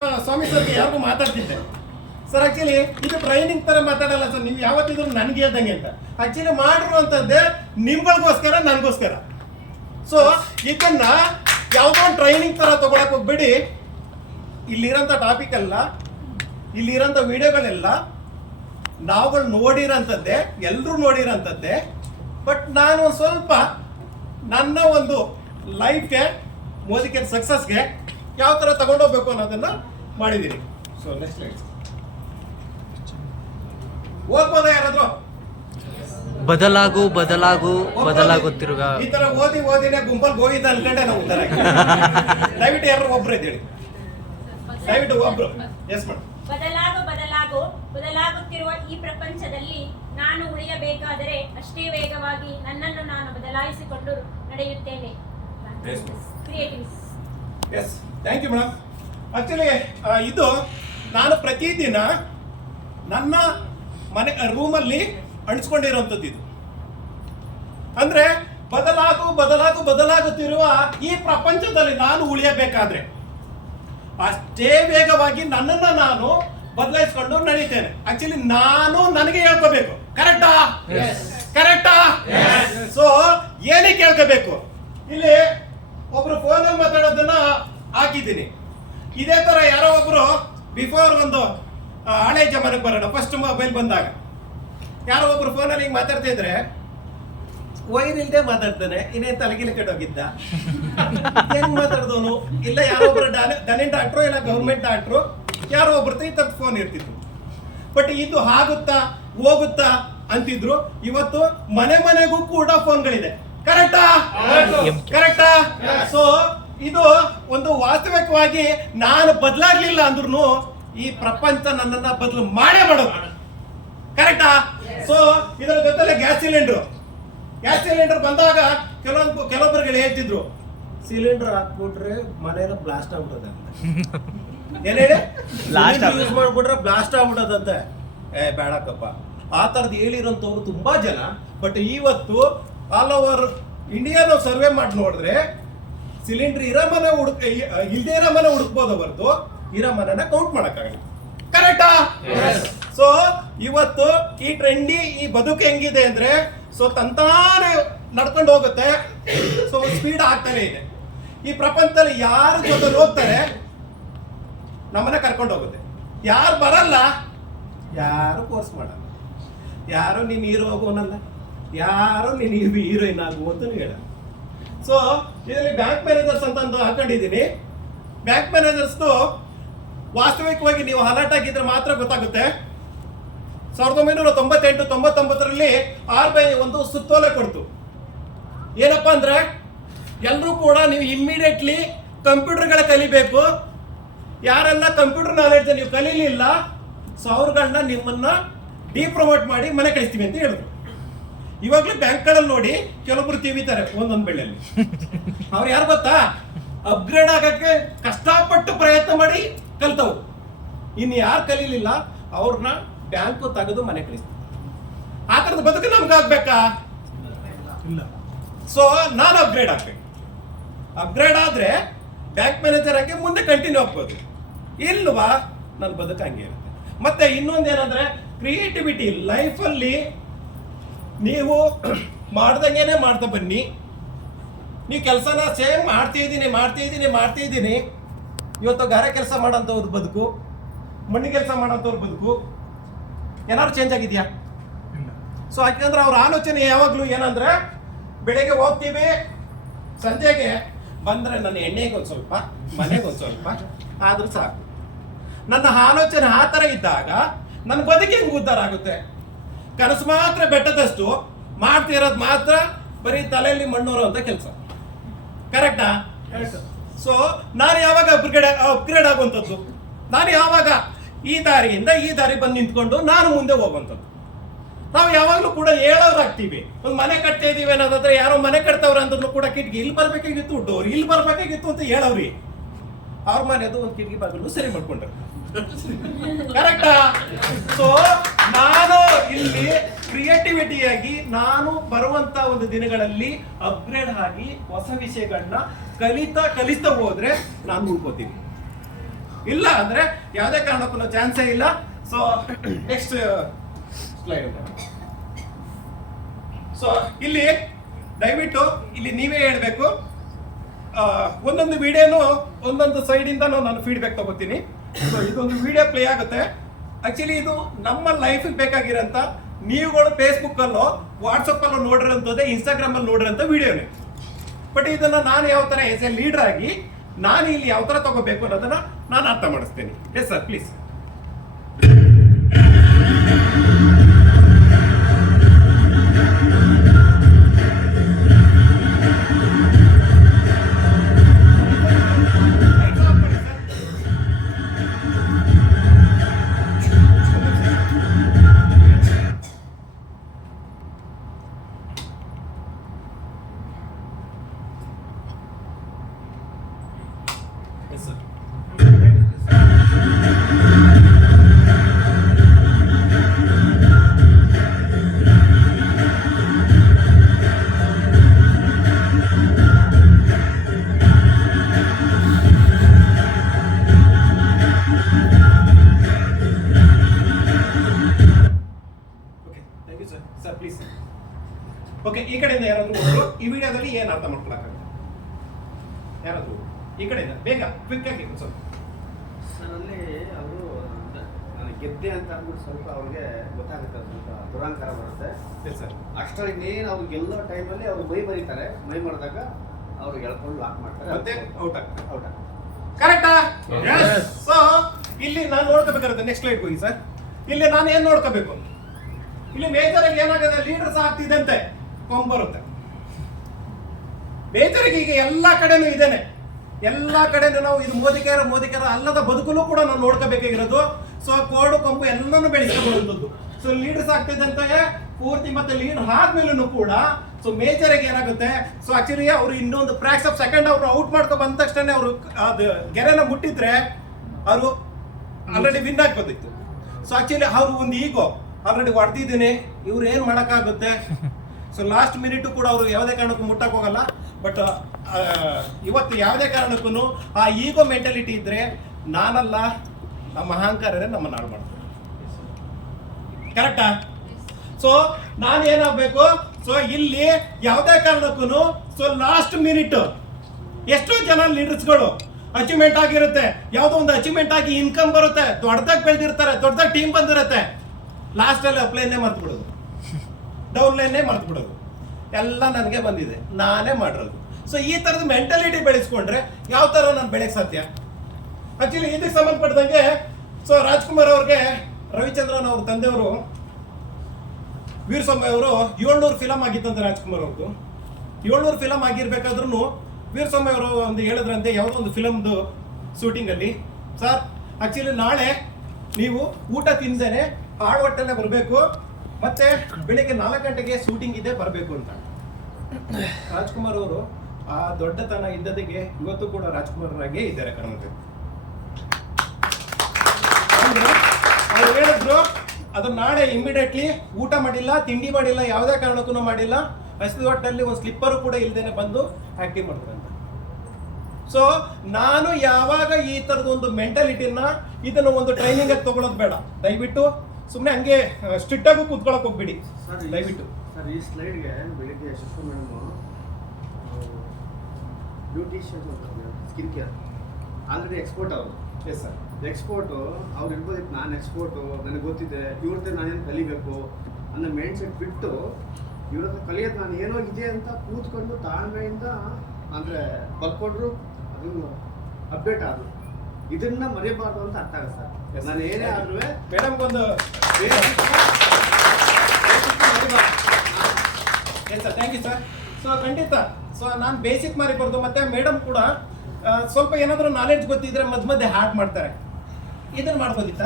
ಸ್ವಾಮಿ ಸರ್ಗೆ ಯಾರಿಗೂ ಮಾತಾಡ್ತಿದ್ದೆ sir. Actually ಇದು ಟ್ರೈನಿಂಗ್ ತರ ಮಾತಾಡಲ್ಲ ಸರ್, ನೀವು ಯಾವತ್ತಿದ್ರು ನನ್ಗೆ ಹೇಳ್ದಂಗೆ ಅಂತ. ಆಕ್ಚುಲಿ ಮಾಡಿರುವಂತದ್ದೇ ನಿಮ್ಗಳಿಗೋಸ್ಕರ, ನನಗೋಸ್ಕರ. ಸೊ ಇದನ್ನ ಯಾವುದೋ ಟ್ರೈನಿಂಗ್ ತರ ತಗೊಳಕ್ ಹೋಗ್ಬೇಡಿ. ಇಲ್ಲಿರೋಂಥ ಟಾಪಿಕ್ ಅಲ್ಲ, ಇಲ್ಲಿರೋಂಥ ವಿಡಿಯೋಗಳೆಲ್ಲ ನಾವುಗಳು ನೋಡಿರೋಂಥದ್ದೇ, ಎಲ್ಲರೂ ನೋಡಿರೋಂಥದ್ದೇ. ಬಟ್ ನಾನು ಒಂದು ಸ್ವಲ್ಪ ನನ್ನ ಒಂದು ಲೈಫ್ಗೆ, ಮೋದಿಗೆ ಸಕ್ಸಸ್ಗೆ ಯಾವ ಥರ ತಗೊಂಡೋಗ್ಬೇಕು ಅನ್ನೋದನ್ನ ಮಾಡಿದ್ದೀನಿ. ಸೊ ನೆಕ್ಸ್ಟ್ ಲೈಟ್ ಓದ್ಬೋದಾ ಯಾರಾದ್ರು? ಬದಲಾಗು ಬದಲಾಗು ಬದಲಾಗುತ್ತಿರುವ ಈ ತರ ಓದಿನೇ ಗುಂಪಲ್ಲಿ ಗೋವಿಂದ ಅನ್ಕೊಂಡೆ ನಾವು ಉತ್ತರ ದಯವಿಟ್ಟು ಯಾರು ಒಬ್ರು ಇದ್ದೇಳಿ, ದಯವಿಟ್ಟು ಒಬ್ರು. Yes madam. ಬದಲಾಗು ಬದಲಾಗು ಬದಲಾಗುತ್ತಿರುವ ಈ ಪ್ರಪಂಚದಲ್ಲಿ ನಾನು ಉಳಿಯಬೇಕಾದರೆ ಅಷ್ಟೇ ವೇಗವಾಗಿ ನನ್ನನ್ನು ನಾನು ಬದಲಾಯಿಸಿಕೊಂಡು ನಡೆಯುತ್ತೇನೆ. Yes, thank you madam. Actually ಇದು ನಾನು ಪ್ರತಿದಿನ ನನ್ನ ಮನೆ ರೂಮಲ್ಲಿ ಅಣಿಸ್ಕೊಂಡಿರೋಂಥದ್ದು. ಇದು ಅಂದ್ರೆ ಬದಲಾಗು ಬದಲಾಗು ಬದಲಾಗುತ್ತಿರುವ ಈ ಪ್ರಪಂಚದಲ್ಲಿ ನಾನು ಉಳಿಯಬೇಕಾದ್ರೆ ಅಷ್ಟೇ ವೇಗವಾಗಿ ನನ್ನನ್ನು ನಾನು ಬದಲಾಯಿಸ್ಕೊಂಡು ನಡೀತೇನೆ. ಆಕ್ಚುಲಿ ನಾನು ನನಗೆ ಹೇಳ್ಕೋಬೇಕು, ಕರೆಕ್ಟಾ? ಕರೆಕ್ಟಾ? ಸೊ ಏನಕ್ಕೆ ಹೇಳ್ಕೋಬೇಕು? ಇಲ್ಲಿ ಒಬ್ರು ಫೋನಲ್ಲಿ ಮಾತಾಡೋದನ್ನ ಹಾಕಿದ್ದೀನಿ. ಇದೇ ತರ ಯಾರೋ ಒಬ್ರು ಬಿಫೋರ್ ಒಂದು ಹಳೆ ಜಮಾನಕ್ಕೆ ಬರೋಣ, ಫಸ್ಟ್ ಮೊಬೈಲ್ ಬಂದಾಗ ಯಾರೋ ಒಬ್ರು ಫೋನಲ್ಲಿ ಹಿಂಗೆ ಮಾತಾಡ್ತಾ ಇದ್ರೆ ವೈರ್ ಇಲ್ಲದೆ ಮಾತಾಡ್ತಾನೆ, ಇನ್ನೇನು ತಲೆಗಿಲೆ ಕೆಟ್ಟೋಗಿದ್ದ, ಹೆಂಗ್ ಮಾತಾಡ್ದವನು? ಇಲ್ಲ ಯಾರೋ ಒಬ್ರು ಗಣೇಶ್ ಡಾಕ್ಟ್ರು, ಇಲ್ಲ ಗೌರ್ಮೆಂಟ್ ಡಾಕ್ಟ್ರು, ಯಾರೋ ಒಬ್ರು ಈ ಥರದ ಫೋನ್ ಇರ್ತಿತ್ತು. ಬಟ್ ಇದು ಆಗುತ್ತಾ ಹೋಗುತ್ತಾ ಅಂತಿದ್ರು. ಇವತ್ತು ಮನೆ ಮನೆಗೂ ಕೂಡ ಫೋನ್ಗಳಿದೆ. ಕರೆಕ್ಟಾ? ಕರೆಕ್ಟಾ? ಸೊ ಇದು ಒಂದು ವಾಸ್ತವಿಕವಾಗಿ ನಾನು ಬದಲಾಗ್ಲಿಲ್ಲ ಅಂದ್ರೂ ಈ ಪ್ರಪಂಚ ನನ್ನನ್ನ ಬದಲು ಮಾಡೇ ಮಾಡೋದು. ಕರೆಕ್ಟಾ? ಸೊ ಇದರ ಜೊತೆಲೆ ಗ್ಯಾಸ್ ಸಿಲಿಂಡರ್ ಬಂದಾಗ ಕೆಲವೊಬ್ಬರಿಗೆ ಹೇಳ್ತಿದ್ರು, ಸಿಲಿಂಡರ್ ಹಾಕ್ಬಿಟ್ರೆ ಮನೇಲಿ ಬ್ಲಾಸ್ಟ್ ಆಗ್ಬಿಡೋದಂತ. ಏನ್ ಹೇಳಿ? ಯೂಸ್ ಮಾಡ್ಬಿಟ್ರೆ ಬ್ಲಾಸ್ಟ್ ಆಗ್ಬಿಡೋದಂತೆ. ಬೇಡಕ್ಕಪ್ಪ, ಆ ಥರದ್ದು ಹೇಳಿರೋಂಥವ್ರು ತುಂಬಾ ಜನ. ಬಟ್ ಇವತ್ತು ಆಲ್ ಓವರ್ ಇಂಡಿಯಾ ನಾವು ಸರ್ವೆ ಮಾಡಿ ನೋಡಿದ್ರೆ ಸಿಲಿಂಡರ್ ಇರೋ ಮನೆ ಇಲ್ದೇ ಇರೋ ಮನೆ ಹುಡುಕ್ಬೋದು ಹೊರತು ಇರೋ ಮನೆನ ಕೌಂಟ್ ಮಾಡಕ್ಕಾಗಲ್ಲ. ಕರೆಕ್ಟಾ? ಸೊ ಇವತ್ತು ಈ ಟ್ರೆಂಡಿ ಈ ಬದುಕು ಹೆಂಗಿದೆ ಅಂದ್ರೆ, ಸೊ ತಂತಾನೆ ನಡ್ಕೊಂಡು ಹೋಗುತ್ತೆ. ಸೊ ಸ್ಪೀಡ್ ಆಗ್ತಾನೆ ಇದೆ. ಈ ಪ್ರಪಂಚದಲ್ಲಿ ಯಾರ ಜೊತೆ ಹೋಗ್ತಾರೆ ನಮ್ಮನ್ನ ಕರ್ಕೊಂಡು ಹೋಗುತ್ತೆ. ಯಾರು ಬರಲ್ಲ, ಯಾರು ಕೋರ್ಸ್ ಮಾಡಲ್ಲ, ಯಾರು ನೀನು ಹೀರೋ ಆಗು ಅನ್ನಲ್ಲ, ಯಾರು ನೀನು ಹೀರೋಯಿನ್ ಆಗು ಅಂತ ಹೇಳಲ್ಲ. ಸೊ ಇದರಲ್ಲಿ ಬ್ಯಾಂಕ್ ಮ್ಯಾನೇಜರ್ಸ್ ಅಂತ ಹಾಕೊಂಡಿದ್ದೀನಿ. ಬ್ಯಾಂಕ್ ಮ್ಯಾನೇಜರ್ಸ್ದು ವಾಸ್ತವಿಕವಾಗಿ ನೀವು ಅಲರ್ಟ್ ಆಗಿದ್ರೆ ಮಾತ್ರ ಗೊತ್ತಾಗುತ್ತೆ. 1998-99 RBI ಒಂದು ಸುತ್ತೋಲೆ ಕೊಡ್ತು. ಏನಪ್ಪಾ ಅಂದ್ರೆ, ಎಲ್ಲರೂ ಕೂಡ ನೀವು ಇಮ್ಮಿಡಿಯೇಟ್ಲಿ ಕಂಪ್ಯೂಟರ್ಗಳ ಕಲಿಬೇಕು. ಯಾರೆಲ್ಲ ಕಂಪ್ಯೂಟರ್ ನಾಲೆಡ್ಜ್ ನೀವು ಕಲೀಲಿಲ್ಲ, ಸೊ ಅವ್ರುಗಳನ್ನ ನಿಮ್ಮನ್ನ ಡಿಪ್ರಮೋಟ್ ಮಾಡಿ ಮನೆ ಕಳಿಸ್ತೀವಿ ಅಂತ ಹೇಳಿದ್ರು. ಇವಾಗ್ಲೂ ಬ್ಯಾಂಕ್ಗಳಲ್ಲಿ ನೋಡಿ ಕೆಲವೊಬ್ರು ತಿವಿತಾರೆ ಒಂದೊಂದು ಬೆಳೆಯಲ್ಲಿ. ಅವ್ರು ಯಾರು ಗೊತ್ತಾ? ಅಪ್ಗ್ರೇಡ್ ಆಗಕ್ಕೆ ಕಷ್ಟಪಟ್ಟು ಪ್ರಯತ್ನ ಮಾಡಿ ಕಲ್ತವು. ಇನ್ನು ಯಾರು ಕಲೀಲಿಲ್ಲ ಅವ್ರನ್ನ ಬ್ಯಾಂಕು ತೆಗೆದು ಮನೆ ಕಳಿಸ್ತೀವಿ. ಆ ಥರದ ಬದುಕು ನಮ್ಗೆ ಆಗ್ಬೇಕಾ? ಇಲ್ಲ. ಸೊ ನಾನು ಅಪ್ಗ್ರೇಡ್ ಆಗ್ಬೇಕು. ಅಪ್ಗ್ರೇಡ್ ಆದ್ರೆ ಬ್ಯಾಂಕ್ ಮ್ಯಾನೇಜರ್ ಆಗಿ ಮುಂದೆ ಕಂಟಿನ್ಯೂ ಆಗ್ಬೋದು. ಇಲ್ವಾ ನನ್ನ ಬದುಕು ಹಂಗೆ ಇರುತ್ತೆ. ಮತ್ತೆ ಇನ್ನೊಂದೇನಂದ್ರೆ, ಕ್ರಿಯೇಟಿವಿಟಿ ಲೈಫಲ್ಲಿ ನೀವು ಮಾಡ್ದಂಗೆನೆ ಮಾಡ್ತಾ ಬನ್ನಿ. ನೀವು ಕೆಲಸನ ಸೇಮ್ ಮಾಡ್ತಿದ್ದೀನಿ. ಇವತ್ತು ಗಾರೆ ಕೆಲಸ ಮಾಡೋಂಥವ್ರ ಬದುಕು, ಮಣ್ಣು ಕೆಲಸ ಮಾಡೋಂಥವ್ರ ಬದುಕು ಏನಾದ್ರು ಚೇಂಜ್ ಆಗಿದೆಯಾ? ಸೊ ಯಾಕಂದ್ರೆ ಅವ್ರ ಆಲೋಚನೆ ಯಾವಾಗಲೂ ಏನಂದ್ರೆ, ಬೆಳಿಗ್ಗೆ ಹೋಗ್ತೀವಿ, ಸಂಜೆಗೆ ಬಂದರೆ ನನ್ನ ಎಣ್ಣೆಗೆ ಒಂದು ಸ್ವಲ್ಪ, ಮನೆಗೆ ಒಂದು ಸ್ವಲ್ಪ ಆದ್ರೂ ಸಾಕು. ನನ್ನ ಆಲೋಚನೆ ಆ ಥರ ಇದ್ದಾಗ ನನ್ನ ಬದುಕು ಹೆಂಗೆ ಉದ್ಧಾರ ಆಗುತ್ತೆ? ಕನಸು ಮಾತ್ರ ಬೆಟ್ಟದಷ್ಟು, ಮಾಡ್ತಿರೋದು ಮಾತ್ರ ಬರೀ ತಲೆಯಲ್ಲಿ ಮಣ್ಣೂರು ಅಂತ ಕೆಲಸ. ಕರೆಕ್ಟಾ? ಸೊ ನಾನು ಯಾವಾಗ ಅಪ್ಗ್ರೇಡ್ ಆಗುವಂಥದ್ದು? ನಾನು ಯಾವಾಗ ಈ ದಾರಿಯಿಂದ ಈ ದಾರಿ ಬಂದು ನಿಂತ್ಕೊಂಡು ನಾನು ಮುಂದೆ ಹೋಗುವಂಥದ್ದು. ನಾವು ಯಾವಾಗಲೂ ಕೂಡ ಹೇಳೋರಾಗ್ತೀವಿ. ಒಂದು ಮನೆ ಕಟ್ತಾ ಇದೀವಿ ಅನ್ನೋದಾದ್ರೆ, ಯಾರೋ ಮನೆ ಕಟ್ತವ್ರೆ ಅಂದ್ರೂ ಕೂಡ ಕಿಟಕಿ ಇಲ್ಲಿ ಬರ್ಬೇಕಾಗಿತ್ತು, ಡೋರ್ ಇಲ್ಲಿ ಬರ್ಬೇಕಾಗಿತ್ತು ಅಂತ ಹೇಳವ್ರಿ. ಅವ್ರ ಮನೆದು ಒಂದು ಕಿಟಕಿ ಬಾಗಿಲು ಸರಿ ಮಾಡ್ಕೊಂಡ್ರೆ. ಕರೆಕ್ಟಾ? ಸೊ ನಾನು ಇಲ್ಲಿ ಕ್ರಿಯೇಟಿವಿಟಿಯಾಗಿ ನಾನು ಬರುವಂತ ಒಂದು ದಿನಗಳಲ್ಲಿ ಅಪ್ಗ್ರೇಡ್ ಆಗಿ ಹೊಸ ವಿಷಯಗಳನ್ನ ಕಲಿತಾ ಹೋದ್ರೆ ನಾನು ಉಳ್ಕೋತೀನಿ. ಇಲ್ಲ ಅಂದ್ರೆ ಯಾವುದೇ ಕಾರಣಕ್ಕೂ ಚಾನ್ಸೇ ಇಲ್ಲ. So next slide. ಸೊ ಇಲ್ಲಿ ದಯವಿಟ್ಟು ಇಲ್ಲಿ ನೀವೇ ಹೇಳ್ಬೇಕು. ಒಂದೊಂದು ವಿಡಿಯೋನು ಒಂದೊಂದು ಸೈಡಿಂದ ನಾನು ಫೀಡ್ಬ್ಯಾಕ್ ತಗೋತೀನಿ. ಸೊ ಇದೊಂದು ವಿಡಿಯೋ ಪ್ಲೇ ಆಗುತ್ತೆ. ಆಕ್ಚುಲಿ ಇದು ನಮ್ಮ ಲೈಫಿಗೆ ಬೇಕಾಗಿರೋಂಥ, ನೀವುಗಳು ಫೇಸ್ಬುಕ್ ಅಲ್ಲೋ ವಾಟ್ಸಪ್ ಅಲ್ಲೋ ನೋಡಿರೋಂಥದ್ದೇ, ಇನ್ಸ್ಟಾಗ್ರಾಮ್ ಅಲ್ಲಿ ನೋಡಿರೋಂಥ ವಿಡಿಯೋನೇ. ಬಟ್ ಇದನ್ನ ನಾನು ಯಾವ ತರ ಎಸ್ ಎ ಲೀಡರ್ ಆಗಿ ನಾನು ಇಲ್ಲಿ ಯಾವ ತರ ತಗೋಬೇಕು ಅನ್ನೋದನ್ನ ನಾನು ಅರ್ಥ ಮಾಡಿಸ್ತೇನೆ. Yes sir, please. Yes, sir. Okay, thank you, sir. Sir, please. Okay, ಈ ಕಡೆಯಿಂದ ಯಾರಾದ್ರೂ ಹೋದ್ರು ಈ ವಿಡಿಯೋದಲ್ಲಿ ಏನು ಅರ್ಥ ಮಾಡ್ಕೊಳಕ್ಕಾಗುತ್ತೆ? ಯಾರಾದ್ರೂ ಈ ಕಡೆಯಿಂದ ಬೇಗ ಕ್ವಿಕ್ ಆಗಿ ಸ್ವಲ್ಪ. ಸರ್ ಅಲ್ಲಿ ಅವರು ನಾನು ಗೆದ್ದೆ ಅಂತ ಅಂದ್ಬಿಟ್ಟು ಸ್ವಲ್ಪ ಅವ್ರಿಗೆ ಗೊತ್ತಾಗುತ್ತೆ, ಸ್ವಲ್ಪ ದುರಾಂಕಾರ ಬರುತ್ತೆ. Yes sir. ಅಷ್ಟರಲ್ಲಿ ಇನ್ನೇನು ಅವ್ರು ಗೆಲ್ಲೋ ಟೈಮಲ್ಲಿ ಅವ್ರು ಮೈ ಬರೀತಾರೆ. ಮೈ ಮಾಡಿದಾಗ ಅವ್ರು ಎಳ್ಕೊಂಡು ಲಾಕ್ ಮಾಡ್ತಾರೆ, ಮತ್ತೆ ಔಟ್ ಆಗ್ತಾರೆ. ಔಟ್. ಕರೆಕ್ಟಾ? ಸೊ ಇಲ್ಲಿ ನಾನು ನೋಡ್ಕೋಬೇಕಾಗುತ್ತೆ. ನೆಕ್ಸ್ಟ್ ಸ್ಲೈಡ್ ಹೋಗಿ ಸರ್. ಇಲ್ಲಿ ನಾನು ಏನ್ ನೋಡ್ಕೋಬೇಕು? ಇಲ್ಲಿ ಮೇಜರ್ ಆಗಿ ಏನಾಗಿದೆ, ಲೀಡರ್ಸ್ ಆಗ್ತಿದಂತೆ ಕೊಂಬರುತ್ತೆ. ಮೇಜರ್ ಆಗಿ ಈಗ ಎಲ್ಲಾ ಕಡೆನೂ ಇದೇನೆ, ಎಲ್ಲಾ ಕಡೆನೂ ನಾವು ಇದು ಮೋದಿಕರ ಅಲ್ಲದ ಬದುಕಲ್ಲೂ ಕೂಡ ನಾವು ನೋಡ್ಕೋಬೇಕಾಗಿರೋದು. ಸೊ ಕೋಡು ಕೊಂಬು ಎಲ್ಲಾನು ಬೆಳೆಸ್ಕೊಳ್ಳುವಂಥದ್ದು. ಸೊ ಲೀಡರ್ಸ್ ಆಗ್ತಿದ್ದಂತೆ ಪೂರ್ತಿ ಮತ್ತೆ ಲೀಡ್ ಆದ್ಮೇಲೂ ಕೂಡ ಸೊ ಮೇಜರ್ ಆಗಿ ಏನಾಗುತ್ತೆ, ಸೊ ಆಕ್ಚುಲಿ ಅವರು ಇನ್ನೊಂದು ಫ್ರಾಕ್ಸ್ ಆಫ್ ಸೆಕೆಂಡ್ ಅವರು ಔಟ್ ಮಾಡ್ಕೊಂಡು ಬಂದ ತಕ್ಷಣ ಅವರು ಅದು ಗೆರೆನ ಮುಟ್ಟಿದ್ರೆ ಅವರು ಆಲ್ರೆಡಿ ವಿನ್ ಆಗ್ಬೋದಿತ್ತು. ಸೊ ಆಕ್ಚುಲಿ ಅವರು ಒಂದು ಈಗೋ ಆಲ್ರೆಡಿ ಹೊಡೆದಿದ್ದೀನಿ, ಇವ್ರು ಏನ್ ಮಾಡಕ್ಕಾಗುತ್ತೆ. ಸೊ ಲಾಸ್ಟ್ ಮಿನಿಟ್ ಕೂಡ ಅವರು ಯಾವುದೇ ಕಾರಣಕ್ಕೂ ಮುಟ್ಟಕ್ ಹೋಗಲ್ಲ. ಬಟ್ ಇವತ್ತು ಯಾವುದೇ ಕಾರಣಕ್ಕೂ ಆ ಈಗೋ ಮೆಂಟಾಲಿಟಿ ಇದ್ರೆ ನಾನಲ್ಲ, ನಮ್ಮ ಅಹಂಕಾರನೇ ನಮ್ಮನ್ನ ಹಾಳು ಮಾಡ್ತಾರೆ. ಕರೆಕ್ಟಾ? ಸೊ ನಾನು ಏನಾಗಬೇಕು, ಸೊ ಇಲ್ಲಿ ಯಾವುದೇ ಕಾರಣಕ್ಕೂ ಸೊ ಲಾಸ್ಟ್ ಮಿನಿಟ್ ಎಷ್ಟೋ ಜನ ಲೀಡರ್ಸ್ಗಳು ಅಚೀವ್ಮೆಂಟ್ ಆಗಿರುತ್ತೆ, ಯಾವುದೋ ಒಂದು ಅಚೀವ್ಮೆಂಟ್ ಆಗಿ ಇನ್ಕಮ್ ಬರುತ್ತೆ, ದೊಡ್ಡದಾಗಿ ಬೆಳೆದಿರ್ತಾರೆ, ದೊಡ್ಡದಾಗಿ ಟೀಮ್ ಬಂದಿರುತ್ತೆ, ಲಾಸ್ಟ್ ಅಲ್ಲಿ ಅಪ್ಲೈನ್ನೇ ಮರ್ತು ಬಿಡೋದು, ಡೌನ್ ಲೈನ್ನೇ ಮರ್ತು ಬಿಡೋದು. ಎಲ್ಲ ನನಗೆ ಬಂದಿದೆ, ನಾನೇ ಮಾಡಿರೋದು. ಸೊ ಈ ತರದ ಮೆಂಟಾಲಿಟಿ ಬೆಳೆಸ್ಕೊಂಡ್ರೆ ಯಾವ ತರ ನಾನು ಬೆಳೆಯಕ್ ಸಾಧ್ಯ? ಆಕ್ಚುಲಿ ಇದಕ್ಕೆ ಸಂಬಂಧಪಟ್ಟಂಗೆ ಸೊ ರಾಜ್ಕುಮಾರ್ ಅವ್ರಿಗೆ ರವಿಚಂದ್ರನ್ ಅವ್ರ ತಂದೆಯವರು ವೀರಸ್ವಾಮಿ ಅವರು 700 ಫಿಲಮ್ ಆಗಿತ್ತಂತೆ ರಾಜ್ಕುಮಾರ್ ಅವ್ರದ್ದು. 700 ಫಿಲಮ್ ಆಗಿರ್ಬೇಕಾದ್ರೂ ವೀರಸ್ವಾಮಿ ಅವರು ಒಂದು ಹೇಳಿದ್ರಂತೆ ಯಾವುದೋ ಒಂದು ಫಿಲಮ್ದು ಶೂಟಿಂಗ್ ಅಲ್ಲಿ, ಸರ್ ಆಕ್ಚುಲಿ ನಾಳೆ ನೀವು ಊಟ ತಿಂದೇನೆ ಹಾಳು ಹೊಟ್ಟೆನೆ ಬರಬೇಕು, ಮತ್ತೆ ಬೆಳಿಗ್ಗೆ 4 ಗಂಟೆಗೆ ಶೂಟಿಂಗ್ ಇದೆ ಬರಬೇಕು ಅಂತ. ರಾಜ್ಕುಮಾರ್ ಅವರು ಆ ದೊಡ್ಡತನ ಇದ್ದದಿಗೆ ಇವತ್ತು ಕೂಡ ರಾಜ್ಕುಮಾರರಾಗೇ ಇದ್ದಾರೆ ಕರ್ನಾಟಕ. ಅವ್ರು ಹೇಳಿದ್ರು ಅದು ನಾಳೆ ಇಮಿಡಿಯೇಟ್ಲಿ ಊಟ ಮಾಡಿಲ್ಲ, ತಿಂಡಿ ಮಾಡಿಲ್ಲ, ಯಾವುದೇ ಕಾರಣಕ್ಕೂ ಮಾಡಿಲ್ಲ, ಹಸಿದ ಹೊಟ್ಟೆಲ್ಲಿ ಒಂದು ಸ್ಲಿಪ್ಪರು ಕೂಡ ಇಲ್ದೇನೆ ಬಂದು ಆಕ್ಟಿವ್ ಮಾಡಿದ್ರು ಅಂತ. ಸೊ ನಾನು ಯಾವಾಗ ಈ ತರದ ಒಂದು ಮೆಂಟಾಲಿಟಿನ ಇದನ್ನು ಒಂದು ಟ್ರೈನಿಂಗ್ ಆಗಿ ತಗೊಳ್ಳೋದು ಬೇಡ. ದಯವಿಟ್ಟು ಸುಮ್ಮನೆ ಹಂಗೆ ಸ್ಟ್ರಿಕ್ಟ್ ಆಗಿ ಕೂತ್ಕೊಳಕ್ ಹೋಗ್ಬಿಡಿ ದಯವಿಟ್ಟು. ಸರ್ ಈ ಸ್ಲೈಡ್ಗೆ ಬೆಳಿಗ್ಗೆ Shashi madam beautician skin care already export ಅವರು. Yes sir. ಎಕ್ಸ್ಪೋರ್ಟು ಅವ್ರು ಇರ್ಬೋದಿತ್ತು, ನಾನು ಎಕ್ಸ್ಪೋರ್ಟು ನನಗೆ ಗೊತ್ತಿದೆ, ಇವ್ರದ್ದು ನಾನೇನು ಕಲಿಬೇಕು ಅನ್ನೋ ಮೈಂಡ್ ಸೆಟ್ ಬಿಟ್ಟು ಇವ್ರ ಹತ್ರ ಕಲಿಯೋದು ನಾನು ಏನೋ ಇದೆ ಅಂತ ಕೂತ್ಕೊಂಡು ತಾಳ್ಮೆಯಿಂದ ಅಂದರೆ ಬರ್ಕೊಟ್ರು, ಅದು ಅಪ್ಡೇಟ್ ಆದ್ರು. ಇದನ್ನ ಮರೆಯಬಾರ್ದು ಅಂತ ಅರ್ಥ ಆಗುತ್ತೆ ಸರ್. ನಾನು ಏನೇ ಆದ್ರೂ ಮೇಡಮ್ ಒಂದು yes sir, thank you sir. So ಖಂಡಿತ ಸೊ ನಾನು ಬೇಸಿಕ್ ಮರಿಬಾರ್ದು. ಮತ್ತೆ ಮೇಡಮ್ ಕೂಡ ಸ್ವಲ್ಪ ಏನಾದರೂ ನಾಲೆಡ್ಜ್ ಗೊತ್ತಿದ್ರೆ ಮಧ್ಯೆ ಹಾರ್ಡ್ ಮಾಡ್ತಾರೆ. ಇದನ್ನ ಮಾಡ್ಬೋದಿತ್ತ,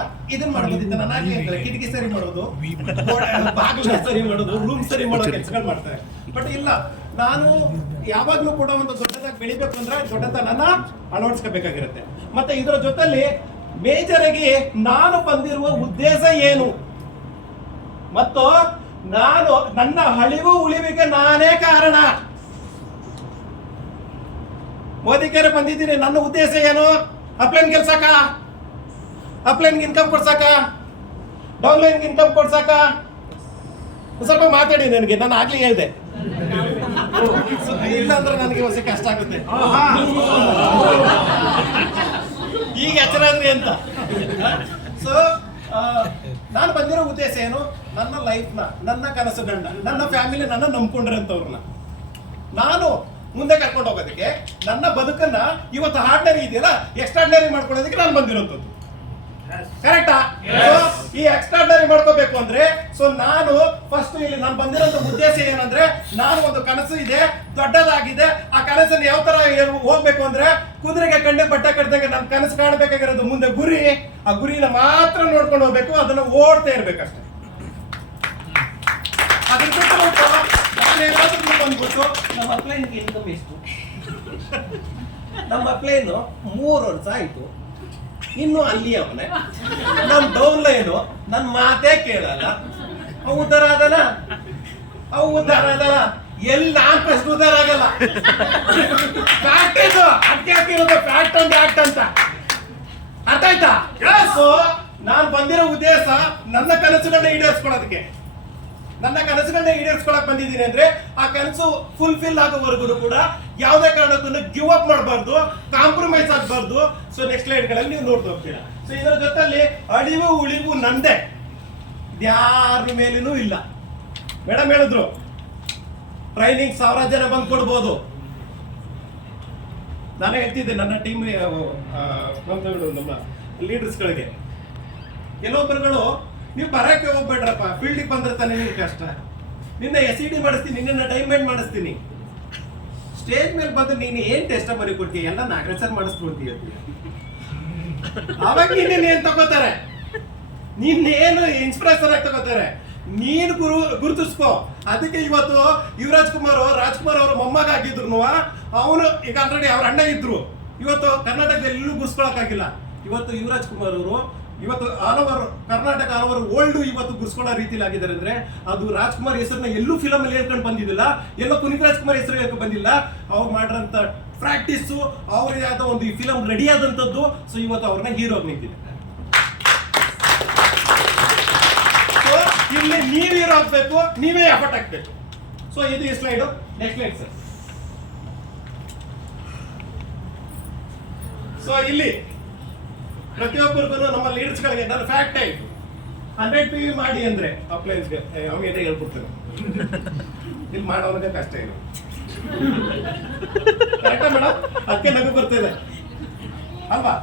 ನಾನು ಹಾಗೆ ಹೇಳ್ತಾರೆ, ಕಿಟಕಿ ಸರಿ ಮಾಡೋದು, ಬಾಗಿಲು ಸರಿ ಮಾಡೋದು, ರೂಮ್ ಸರಿ ಮಾಡೋ ಕೆಲಸಗಳು ಮಾಡ್ತಾರೆ. ಬಟ್ ಇಲ್ಲ, ನಾನು ಯಾವಾಗ್ಲೂ ಕೂಡ ಒಂದು ದೊಡ್ಡದಾಗಿ ಬೆಳಿಬೇಕು ಅಂದ್ರೆ ದೊಡ್ಡತನನ ಅಳವಡಿಸ್ಕೋಬೇಕಾಗಿರುತ್ತೆ. ಮತ್ತೆ ಇದರ ಜೊತೆಲಿ ಮೇಜರ್ ಆಗಿ ನಾನು ಬಂದಿರುವ ಉದ್ದೇಶ ಏನು ಮತ್ತು ನಾನು ನನ್ನ ಅಳಿವು ಉಳಿವಿಗೆ ನಾನೇ ಕಾರಣ. ಮೋದಿಕೆರೆ ಬಂದಿದ್ದೀನಿ, ನನ್ನ ಉದ್ದೇಶ ಏನು? ಅಪ್ಲೈನ್ ಕೆಲ್ಸಕ್ಕ ಅಪ್ಲೈನ್ಗೆ ಇನ್ಕಮ್ ಕೊಡ್ಸಾಕ, ಡೌನ್ಲೈನ್ಗೆ ಇನ್ಕಮ್ ಕೊಡ್ಸಾಕ? ಸ್ವಲ್ಪ ಮಾತಾಡಿ, ನನಗೆ ನಾನು ಆಗ್ಲಿ ಹೇಳಿದೆ, ಇಲ್ಲ ಅಂದ್ರೆ ನನಗೆ ಹೊಸ ಕಷ್ಟ ಆಗುತ್ತೆ. ಈಗ ಎಚ್ಚರಾದ್ರಿ ಅಂತ. ಸೊ ನಾನು ಬಂದಿರೋ ಉದ್ದೇಶ ಏನು, ನನ್ನ ಲೈಫ್ನ, ನನ್ನ ಕನಸುಗಳನ್ನ, ನನ್ನ ಫ್ಯಾಮಿಲಿ, ನನ್ನ ನಂಬ್ಕೊಂಡಿರೋಂಥವ್ರನ್ನ ನಾನು ಮುಂದೆ ಕರ್ಕೊಂಡು ಹೋಗೋದಕ್ಕೆ, ನನ್ನ ಬದುಕನ್ನ ಇವತ್ತು ಆರ್ಡಿನರಿ ಇದೆಯಲ್ಲ ಎಕ್ಸ್ಟ್ರಾರ್ಡಿನರಿ ಮಾಡ್ಕೊಳ್ಳೋದಕ್ಕೆ ನಾನು ಬಂದಿರೋಂಥದ್ದು. ಕರೆಕ್ಟಾ? ಈ ಎಕ್ಸ್ಟ್ರಾರ್ಡಿನರಿ ಮಾಡ್ಕೋಬೇಕು ಅಂದ್ರೆ ಸೊ ನಾನು ಫಸ್ಟ್ ಇಲ್ಲಿ ನಾನು ಬಂದಿರೋಂಥ ಉದ್ದೇಶ ಏನಂದ್ರೆ, ನಾನು ಒಂದು ಕನಸು ಇದೆ, ದೊಡ್ಡದಾಗಿದೆ. ಆ ಕನಸನ್ನು ಯಾವ ತರ ಹೋಗ್ಬೇಕು ಅಂದ್ರೆ, ಕುದುರೆಗೆ ಕಣ್ಣೆ ಬಟ್ಟೆ ಕಟ್ಟಿದಂಗೆ ನನ್ನ ಕನಸು ಕಾಣಬೇಕಾಗಿರೋದು ಮುಂದೆ ಗುರಿ. ಆ ಗುರಿನ ಮಾತ್ರ ನೋಡ್ಕೊಂಡು ಹೋಗ್ಬೇಕು, ಅದನ್ನ ಓಡ್ತಾ ಇರ್ಬೇಕಷ್ಟೇ. ಅದ್ರ ಬಿಟ್ಟು ನಾನೇನಾದ್ರೂ ಬಂದ್ಬಿಟ್ಟು ನಮ್ಮ ಅಪ್ಲೈನ್ಗೆ ಇನ್ಕಮ್ ಎಷ್ಟು, ನಮ್ಮ ಅಪ್ಲೈನ್ 3 ವರ್ಷ ಆಯ್ತು, ಇನ್ನು ಅಲ್ಲಿ ಅವನೇ, ನಮ್ ಡೌನ್ ಲೈನು ನನ್ ಮಾತೇ ಕೇಳಲ್ಲ. ಅವು ಉದ್ದಾರ ಆದನ, ಅವು ಉದ್ದಾರ ಆದಲ್ಲ, ಎಲ್ಲ ಫಸ್ಟ್ ಉದ್ದಾರ ಆಗಲ್ಲ. ಫ್ಯಾಕ್ಟ್ ಇದು, ಅದಕ್ಕೆ ಹಾಕಿರೋದು ಫ್ಯಾಕ್ಟ್ ಅಂಡ್ ಆಕ್ಟ್ ಅಂತ. ಅರ್ಥ ಆಯ್ತಾ? ಸೊ ನಾನ್ ಬಂದಿರೋ ಉದ್ದೇಶ ನನ್ನ ಕನಸುಗಳನ್ನ ಈಡೇರಿಸ್ಕೊಳ್ಳೋದಕ್ಕೆ, ನನ್ನ ಕನಸುಗಳನ್ನ ಈಡೇರಿಸ್ಕೊಳಕ್ ಬಂದಿದ್ದೀನಿ. ಅಂದ್ರೆ ಆ ಕನಸು ಫುಲ್ಫಿಲ್ ಆಗೋವರೆಗೂ ಕೂಡ ಯಾವುದೇ ಕಾರಣಕ್ಕೂ ಗಿವ್ ಅಪ್ ಮಾಡಬಾರ್ದು, ಕಾಂಪ್ರಮೈಸ್ ಆಗಬಾರ್ದು. ಸೊ ನೆಕ್ಸ್ಟ್ ಸ್ಲೈಡ್ಗಳಲ್ಲಿ ನೀವು ನೋಡ್ತಾ ಹೋಗ್ತೀರಾ. ಸೊ ಇದರ ಜೊತೆಲಿ ಅಳಿವು ಉಳಿವು ನಂದೆ, ಯಾರ ಮೇಲೇನೂ ಇಲ್ಲ. ಮೇಡಮ್ ಹೇಳಿದ್ರು ಟ್ರೈನಿಂಗ್ 1000 ಜನ ಬಂದು ಕೊಡ್ಬೋದು. ನಾನೇ ಹೇಳ್ತಿದ್ದೆ ನನ್ನ ಟೀಮ್ ನಮ್ಮ ಲೀಡರ್ಸ್ಗಳಿಗೆ, ಕೆಲವೊಬ್ಬರುಗಳು ನೀವು ಬರಕ್ಕೆ ಹೋಗ್ಬೇಡ್ರಪ್ಪ, ಫೀಲ್ಡಿಗೆ ಬಂದ್ರೆ ತಾನೇ ನಿಮ್ಗೆ ಕಷ್ಟ. ನಿನ್ನ SED ಮಾಡಿಸ್ತೀನಿ, ನಿನ್ನ ಟೈಮ್ಮೆಂಟ್ ಮಾಡಿಸ್ತೀನಿ. ಸ್ಟೇಜ್ ಮೇಲೆ ಬಂದು ನೀನು ಏನ್ ಟೆಸ್ಟ್ ಬರೀ ಕೊಡ್ತೀಯ, ಎಲ್ಲ ನಾಗರಾಜ್ ಸರ್ ಮಾಡಿಸ್ಕೊಡ್ತೀಯ. ಅವಾಗ ನೀನೇನು ಏನ್ ತಗೋತಾರೆ, ನೀನೇನು ಇನ್ಸ್ಪಿರೇಷನ್ ಆಗಿ ತಗೋತಾರೆ, ನೀನು ಗುರುತಿಸ್ಕೋ. ಅದಕ್ಕೆ ಇವತ್ತು ಯುವರಾಜ್ ಕುಮಾರ್ ರಾಜ್ಕುಮಾರ್ ಅವರು ಮೊಮ್ಮಗ ಆಗಿದ್ರು, ಅವನು ಈಗ ಆಲ್ರೆಡಿ ಅವ್ರ ಅಣ್ಣ ಇದ್ರು. ಇವತ್ತು ಕರ್ನಾಟಕದಲ್ಲಿ ಎಲ್ಲೂ ಗುರ್ಸ್ಕೊಳಕ್ಕಾಗಿಲ್ಲ. ಇವತ್ತು ಯುವರಾಜ್ ಕುಮಾರ್ ಅವರು ಇವತ್ತು ಕರ್ನಾಟಕ ಓಲ್ಡ್ ಇವತ್ತು ಗುರ್ಸ್ಕೊಳ್ಳೋ ರೀತಿಲಿ ಆಗಿದ್ದಾರೆ. ಅಂದ್ರೆ ಅದು ರಾಜ್ಕುಮಾರ್ ಹೆಸರನ್ನ ಎಲ್ಲೂ ಫಿಲಮ್ ಅಲ್ಲಿ ಹೇಳ್ಕೊಂಡು ಬಂದಿದ್ದಿಲ್ಲ, ಎಲ್ಲೋ ಪುನೀತ್ ರಾಜ್ಕುಮಾರ್ ಹೆಸರು ಹೇಳ್ಕೊಂಡು ಬಂದಿಲ್ಲ. ಅವ್ರು ಮಾಡಿರೋಂಥ ಪ್ರಾಕ್ಟೀಸು, ಅವ್ರಿಗೆ ಆದ ಒಂದು ಈ ಫಿಲಮ್ ರೆಡಿ ಆದಂಥದ್ದು. ಸೊ ಇವತ್ತು ಅವ್ರನ್ನ ಹೀರೋ ನಿಂತಿದೆ. ಸೊ ಇಲ್ಲಿ ನೀವು ಹೀರೋ ಆಗ್ಬೇಕು, ನೀವೇ ಎಫರ್ಟ್ ಹಾಕ್ಬೇಕು. ಸೊ ಇದು ಈ slide. Next slide sir. So ಇಲ್ಲಿ ಪ್ರತಿಯೊಬ್ಬರಿಗೂ ನಮ್ಮ ಲೀಡರ್ಸ್ಗಳಿಗೆ ನನ್ನ ಫ್ಯಾಕ್ಟ್ ಆಯ್ತು, 100 PV ಮಾಡಿ ಅಂದ್ರೆ ಅಪ್ಲೈನ್ಸ್ಗೆ ಅವ್ನಿಗೆ ಹೇಳ್ಕೊಡ್ತಾರೆ. ಇಲ್ಲಿ ಮಾಡೋನಿಗೆ ಕಷ್ಟ ಇದೆ. ಕರೆಕ್ಟಾ ಮೇಡಮ್? ಅದಕ್ಕೆ ನಗು ಬರ್ತಿದೆ ಅಲ್ವಾ?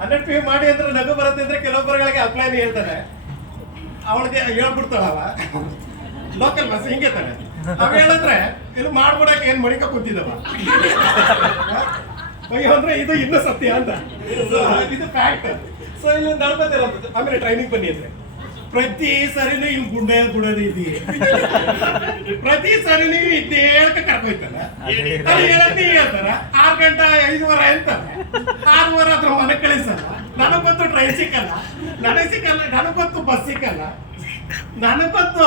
100 PV ಮಾಡಿ ಅಂದ್ರೆ ನಗು ಬರುತ್ತೆ. ಅಂದ್ರೆ ಕೆಲವೊಬ್ಬರುಗಳಿಗೆ ಅಪ್ಲೈನ್ ಹೇಳ್ತಾರೆ, ಅವಳಿಗೆ ಹೇಳ್ಬಿಡ್ತಾಳವ ಲೋಕಲ್ ಬಸ್ ಹಿಂಗೆ ತಾನೆ. ಅವ್ ಹೇಳಿದ್ರೆ ಇಲ್ಲಿ ಮಾಡ್ಬಿಡಕ್ಕೆ ಏನ್ ಮಡಿಕ ಕೂತಿದ್ದವ ಅಯ್ಯೋ ಅಂದ್ರೆ ಇದು ಇನ್ನೂ ಸತ್ಯ ಅಂತ. ಇದು ಫ್ಯಾಕ್ಟ್. ಸೊ ಇಲ್ಲಿ ನಡ್ಕೋತಿರೋದು. ಆಮೇಲೆ ಟ್ರೈನಿಂಗ್ ಬನ್ನಿ ಅಂದ್ರೆ ಪ್ರತಿ ಸರಿನೂ ಇಲ್ಲಿ ಗುಡೋದು ಇದೆಯೇ, ಪ್ರತಿ ಸರಿನೂ ಇದ್ದೇ ಹೇಳ್ತಾ ಕರ್ಕೊಯ್ತಾರ. ಅದು ಹೇಳತ್ತಿ ಹೇಳ್ತಾರ 6 ಗಂಟೆ 5:15 ಅಂತಾರೆ. 6:15 ಹತ್ರ ಮನೆ ಕಳಿಸಲ್ಲ. ನನಗ್ ಗೊತ್ತು ಟ್ರೈನ್ ಸಿಕ್ಕಲ್ಲ, ನನಗ್ ಗೊತ್ತು ಬಸ್ ಸಿಕ್ಕಲ್ಲ, ನನಗ್ ಗೊತ್ತು.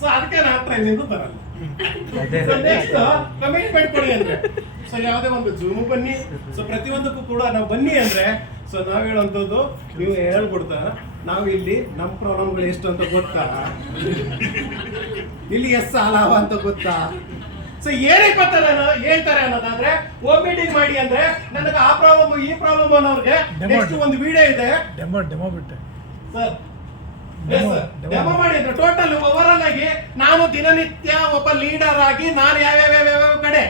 ಸೊ ಅದಕ್ಕೆ ನಾನು ಟ್ರೈನಿಂಗು ಬರಲ್ಲ. ನೆಕ್ಸ್ಟ್ ಕಮಿಟ್ಮೆಂಟ್ ಕೊಡಿ ಅಂದ್ರೆ, ಸೊ ಯಾವುದೇ ಒಂದು ಜೂಮು ಬನ್ನಿ, ಸೊ ಪ್ರತಿಯೊಂದಕ್ಕೂ ಕೂಡ ನಾವು ಬನ್ನಿ ಅಂದ್ರೆ ಸೊ ನಾವ್ ಹೇಳುವಂಥದ್ದು ನೀವು ಹೇಳ್ಕೊಡ್ತಾ, ನಾವು ಇಲ್ಲಿ ನಮ್ಮ ಪ್ರಾಬ್ಲಮ್ಗಳು ಎಷ್ಟು ಅಂತ ಗೊತ್ತಾ, ಇಲ್ಲಿ ಎಷ್ಟು ಸಾಲ ಅಂತ ಗೊತ್ತಾ. ಸೊ ಏನಕ್ಕೆ ಬರ್ತಾರೆ ಹೇಳ್ತಾರೆ ಅನ್ನೋದಾದ್ರೆ, ಹೋಮ್ ಮೀಟಿಂಗ್ ಮಾಡಿ ಅಂದ್ರೆ ನನಗೆ ಆ ಪ್ರಾಬ್ಲಮ್ ಈ ಪ್ರಾಬ್ಲಮ್ ಅನ್ನೋರ್ಗೆ ನೆಕ್ಸ್ಟ್ ಒಂದು ವಿಡಿಯೋ ಇದೆ. ಡೆಮೋ ಬಿಟ್ಟೆ ಸರ್ ಡೆಮೋ ಮಾಡಿ ಅಂದ್ರೆ ಟೋಟಲ್ ಓವರ್ ಆಗಿ ನಾನು ದಿನನಿತ್ಯ ಒಬ್ಬ ಲೀಡರ್ ಆಗಿ ನಾನು ಯಾವ್ಯಾವ ಕಡೆ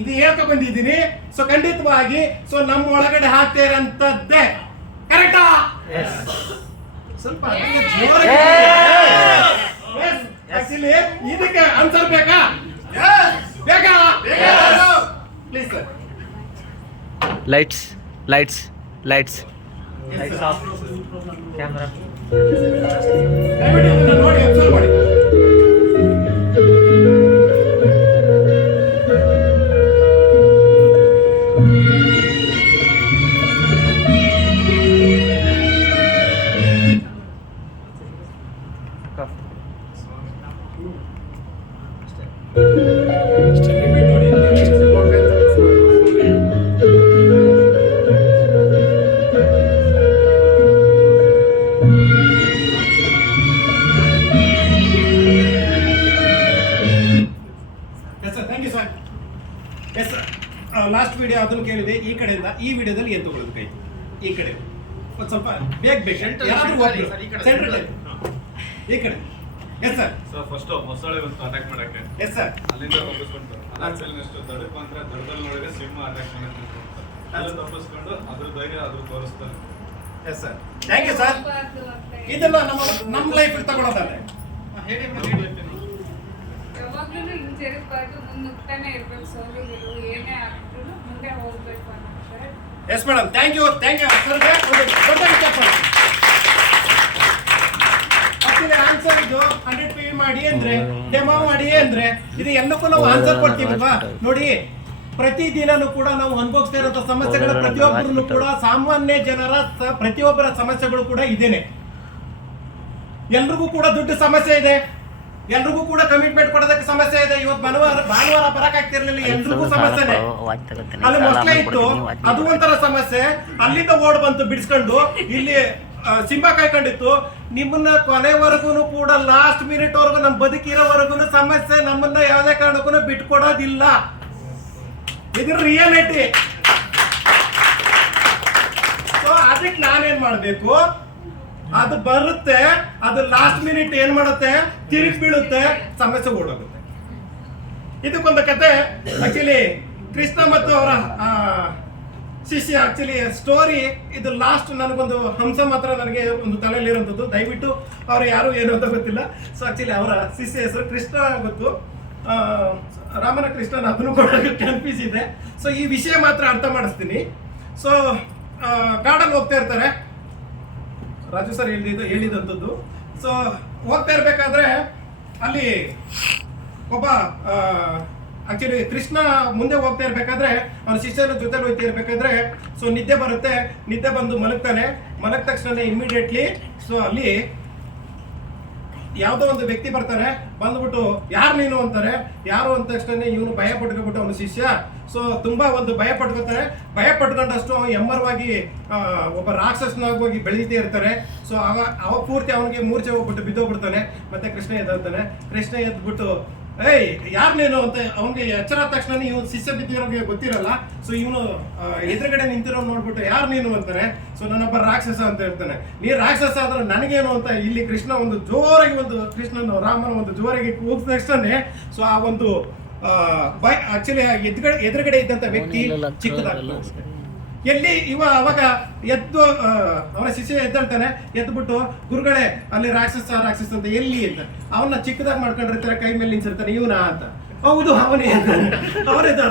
ಇದು ಹೇಳ್ಕೊ ಬಂದಿದ್ದೀನಿ. ಸೊ ಖಂಡಿತವಾಗಿ ಸೊ ನಮ್ಮ ಒಳಗಡೆ ಹಾಕ್ತಾ ಇರೋಂಥದ್ದೇ. ಕರೆಕ್ಟಾ? ಸ್ವಲ್ಪ ಆಕ್ಚುಲಿ ಇದಕ್ಕೆ ಆನ್ಸರ್ ಬೇಕಾ? ಬೇಕಾ? Please sir. Lights lights lights lights off, camera ದಯವಿಟ್ಟು ಇದನ್ನ ನೋಡಿ ಅಬ್ಸರ್ವ್ ಮಾಡಿ. ಅದನ್ನು ಕೇಳಿದೆ ಈ ಕಡೆಯಿಂದ ಈ ವಿಡಿಯೋದಲ್ಲಿ ಏನು ತಗೊಳ್ಳೋದು ಕೈ ಈ ಕಡೆ ಒಂದು ಸ್ವಲ್ಪ ಬೇಕು ಯಾರಾದ್ರೂ ಒಬ್ರು ಸೆಂಟ್ರಲ್ ಈ ಕಡೆ ಎಸ್ ಸರ್ ಸರ್ ಫಸ್ಟ್ ಮೊಸಳೆ ಬಂತು ಅಟ್ಯಾಕ್ ಮಾಡಕ್ಕೆ ಎಸ್ ಸರ್ ಅಲ್ಲಿಂದ ತಪ್ಪಿಸ್ಕೊಂಡು ಅದಾದ್ಮೇಲೆ ನೆಕ್ಸ್ಟ್ ದಡಪ್ ಅಂದ್ರೆ ದಡದಲ್ಲೊಳಗೆ ಸಿಂಹ ಅಟ್ಯಾಕ್ ಮಾಡಕ್ಕೆ ಅಲ್ಲಿ ತಪ್ಪಿಸ್ಕೊಂಡು ಅದ್ರ ಧೈರ್ಯ ಅದ್ರ ತೋರಿಸ್ತಾರೆ. Yes sir thank you sir. ಇದೆಲ್ಲ ನಮ್ಮ ಲೈಫ್ ತಗೊಳ್ಳೋದಲ್ಲ. ಹೇಳಿ ಯಾವಾಗ್ಲೂ ಹಿಂಜರಿಬಾರ್ದು, ಮುನ್ನುಗ್ತಾನೆ ಇರ್ಬೇಕು. ಸೋಲಿಗಳು ಏನೇ ಆಗಿದ್ರು ಮುಂದೆ ಹೋಗ್ಬೇಕು ಅನ್ನೋದು. Yes madam thank you sir. Answer ಇದು 100 PV ಮಾಡಿ ಅಂದ್ರೆ ಡೆಮೋ ಮಾಡಿ ಅಂದ್ರೆ ಇದು ಎಲ್ಲಕ್ಕೂ ನಾವು ಆನ್ಸರ್ ಕೊಡ್ತೀವಲ್ವಾ. ನೋಡಿ ಪ್ರತಿದಿನನೂ ಕೂಡ ನಾವು ಅನುಭವಿಸ್ತಾ ಇರೋ ಸಮಸ್ಯೆಗಳ ಪ್ರತಿಯೊಬ್ಬರನ್ನು ಕೂಡ ಸಾಮಾನ್ಯ ಜನರ ಪ್ರತಿಯೊಬ್ಬರ ಸಮಸ್ಯೆಗಳು ಕೂಡ ಇದೇನೆ. ಎಲ್ರಿಗೂ ಕೂಡ ದುಡ್ಡು ಸಮಸ್ಯೆ ಇದೆ, ಎಲ್ರಿಗೂ ಕೂಡ ಕಮಿಟ್ಮೆಂಟ್ ಕೊಡೋದಕ್ಕೆ ಸಮಸ್ಯೆ ಇದೆ. ಇವತ್ತು ಭಾನುವಾರ ಬರಕ್ ಆಗ್ತಿರ್ಲಿಲ್ಲ, ಎಲ್ರಿಗೂ ಸಮಸ್ಯೆನೆ. ಅಲ್ಲಿ ಮೊಸಳೆ ಇತ್ತು, ಅದು ಒಂಥರ ಸಮಸ್ಯೆ. ಅಲ್ಲಿಂದ ಓಡ್ ಬಂತು ಬಿಡಿಸ್ಕೊಂಡು, ಇಲ್ಲಿ ಸಿಂಹ ಕಾಯ್ಕೊಂಡಿತ್ತು. ನಿಮ್ಮನ್ನ ಕೊನೆವರೆಗೂ ಕೂಡ ಲಾಸ್ಟ್ ಮಿನಿಟ್ ವರ್ಗು ನಮ್ ಬದುಕಿರೋವರೆಗೂ ಸಮಸ್ಯೆ ನಮ್ಮನ್ನ ಯಾವುದೇ ಕಾರಣಕ್ಕೂ ಬಿಟ್ಕೊಡೋದಿಲ್ಲ. ಇದು ರಿಯಾಲಿಟಿ. ಸೊ ಅದಕ್ಕೆ ನಾನೇನ್ ಮಾಡ್ಬೇಕು, ಅದು ಬರುತ್ತೆ, ಅದು ಲಾಸ್ಟ್ ಮಿನಿಟ್ ಏನ್ ಮಾಡುತ್ತೆ, ತಿರುಗಿ ಬೀಳುತ್ತೆ, ಸಮಸ್ಯೆ ಓಡೋಗುತ್ತೆ. ಇದಕ್ಕೊಂದು ಕತೆ. ಆಕ್ಚುಲಿ ಕೃಷ್ಣ ಮತ್ತು ಅವರ ಶಿಷ್ಯ ಆಕ್ಚುಲಿ ಸ್ಟೋರಿ ಇದು ಲಾಸ್ಟ್. ನನಗೊಂದು ಹಂಸ ಮಾತ್ರ ನನಗೆ ಒಂದು ತಲೆಯಲ್ಲಿ ಇರುವಂಥದ್ದು. ದಯವಿಟ್ಟು ಅವ್ರು ಯಾರು ಏನು ಅಂತ ಗೊತ್ತಿಲ್ಲ. ಸೊ ಆಕ್ಚುಲಿ ಅವರ ಶಿಷ್ಯ ಹೆಸರು ಕೃಷ್ಣ ಗೊತ್ತು, ರಾಮನ ಕೃಷ್ಣನ, ಅದನ್ನು ಕೂಡ ಕನ್ಫ್ಯೂಸ್ ಇದೆ. ಸೊ ಈ ವಿಷಯ ಮಾತ್ರ ಅರ್ಥ ಮಾಡಿಸ್ತೀನಿ. ಸೊ ಕಾಡಲ್ಲಿ ಹೋಗ್ತಾ ಇರ್ತಾರೆ, ರಾಜು ಸರ್ ಹೇಳಿದಂಥದ್ದು. ಸೊ ಹೋಗ್ತಾ ಇರ್ಬೇಕಾದ್ರೆ ಅಲ್ಲಿ ಒಬ್ಬ ಆಕ್ಚುಲಿ ಕೃಷ್ಣ ಮುಂದೆ ಹೋಗ್ತಾ ಇರ್ಬೇಕಾದ್ರೆ ಅವನ ಶಿಷ್ಯನ ಜೊತೆ ಹೋಗ್ತಾ ಇರ್ಬೇಕಾದ್ರೆ ಸೊ ನಿದ್ದೆ ಬರುತ್ತೆ. ನಿದ್ದೆ ಬಂದು ಮಲಗ್ತಾನೆ. ಮಲಗಿದ ತಕ್ಷಣ ಇಮಿಡಿಯೇಟ್ಲಿ ಸೊ ಅಲ್ಲಿ ಯಾವುದೋ ಒಂದು ವ್ಯಕ್ತಿ ಬರ್ತಾರೆ. ಬಂದ್ಬಿಟ್ಟು ಯಾರು ನೀನು ಅಂತಾರೆ. ಯಾರು ಅಂದ ತಕ್ಷಣ ಇವನು ಭಯ ಪಟ್ಕೊಬಿಟ್ಟು ಅವನ ಶಿಷ್ಯ ಸೊ ತುಂಬಾ ಒಂದು ಭಯ ಪಟ್ಕೋತಾರೆ. ಭಯ ಪಟ್ಕೊಂಡಷ್ಟು ಎಮ್ಮರವಾಗಿ ಒಬ್ಬ ರಾಕ್ಷಸನಾಗಿ ಹೋಗಿ ಬೆಳೀತಾ ಇರ್ತಾರೆ. ಸೊ ಅವ ಪೂರ್ತಿ ಅವನಿಗೆ ಮೂರ್ಛೆ ಹೋಗ್ಬಿಟ್ಟು ಬಿದ್ದೋಗ್ಬಿಡ್ತಾನೆ. ಮತ್ತೆ ಕೃಷ್ಣ ಎದ್ದಾನೆ. ಕೃಷ್ಣ ಎದ್ಬಿಟ್ಟು ಏಯ್ ಯಾರು ನೀನು ಅಂತ ಅವನಿಗೆ ಎಚ್ಚರ ತಕ್ಷಣ ಇವನು ಶಿಷ್ಯ ಬಿದ್ದಿರೋಗೆ ಗೊತ್ತಿರಲ್ಲ. ಸೊ ಇವನು ಎದುರುಗಡೆ ನಿಂತಿರೋ ನೋಡ್ಬಿಟ್ಟು ಯಾರು ನೀನು ಅಂತಾನೆ. ಸೊ ನಾನೊಬ್ಬ ರಾಕ್ಷಸ ಅಂತ ಹೇಳ್ತಾನೆ. ನೀ ರಾಕ್ಷಸ ಆದ್ರೆ ನನಗೇನು ಅಂತ ಇಲ್ಲಿ ಕೃಷ್ಣ ಒಂದು ಜೋರಾಗಿ ಒಂದು ಕೃಷ್ಣನ ರಾಮನ ಒಂದು ಜೋರಾಗಿ ಕೂಗಿದ ತಕ್ಷಣ ಸೊ ಆ ಒಂದು ಆಕ್ಚುಲಿ ಎದುರುಗಡೆ ಇದ್ದಂತ ವ್ಯಕ್ತಿ ಚಿಕ್ಕದಾಗ್ತದೆ. ಎಲ್ಲಿ ಅವಾಗ ಎದ್ದು ಅವನ ಶಿಷ್ಯ ಎದ್ದೇಳ್ತಾನೆ. ಎದ್ಬಿಟ್ಟು ಗುರುಗಳೇ ಅಲ್ಲಿ ರಾಕ್ಷಸ ಅಂತ ಎಲ್ಲಿ ಅಂತ ಅವನ್ನ ಚಿಕ್ಕದಾಗಿ ಮಾಡ್ಕೊಂಡಿರ್ತಾರೆ. ಕೈ ಮೇಲೆ ನಿಂತಿರ್ತಾನೆ. ಇವನ ಅಂತ ಹೌದು ಅವನೇ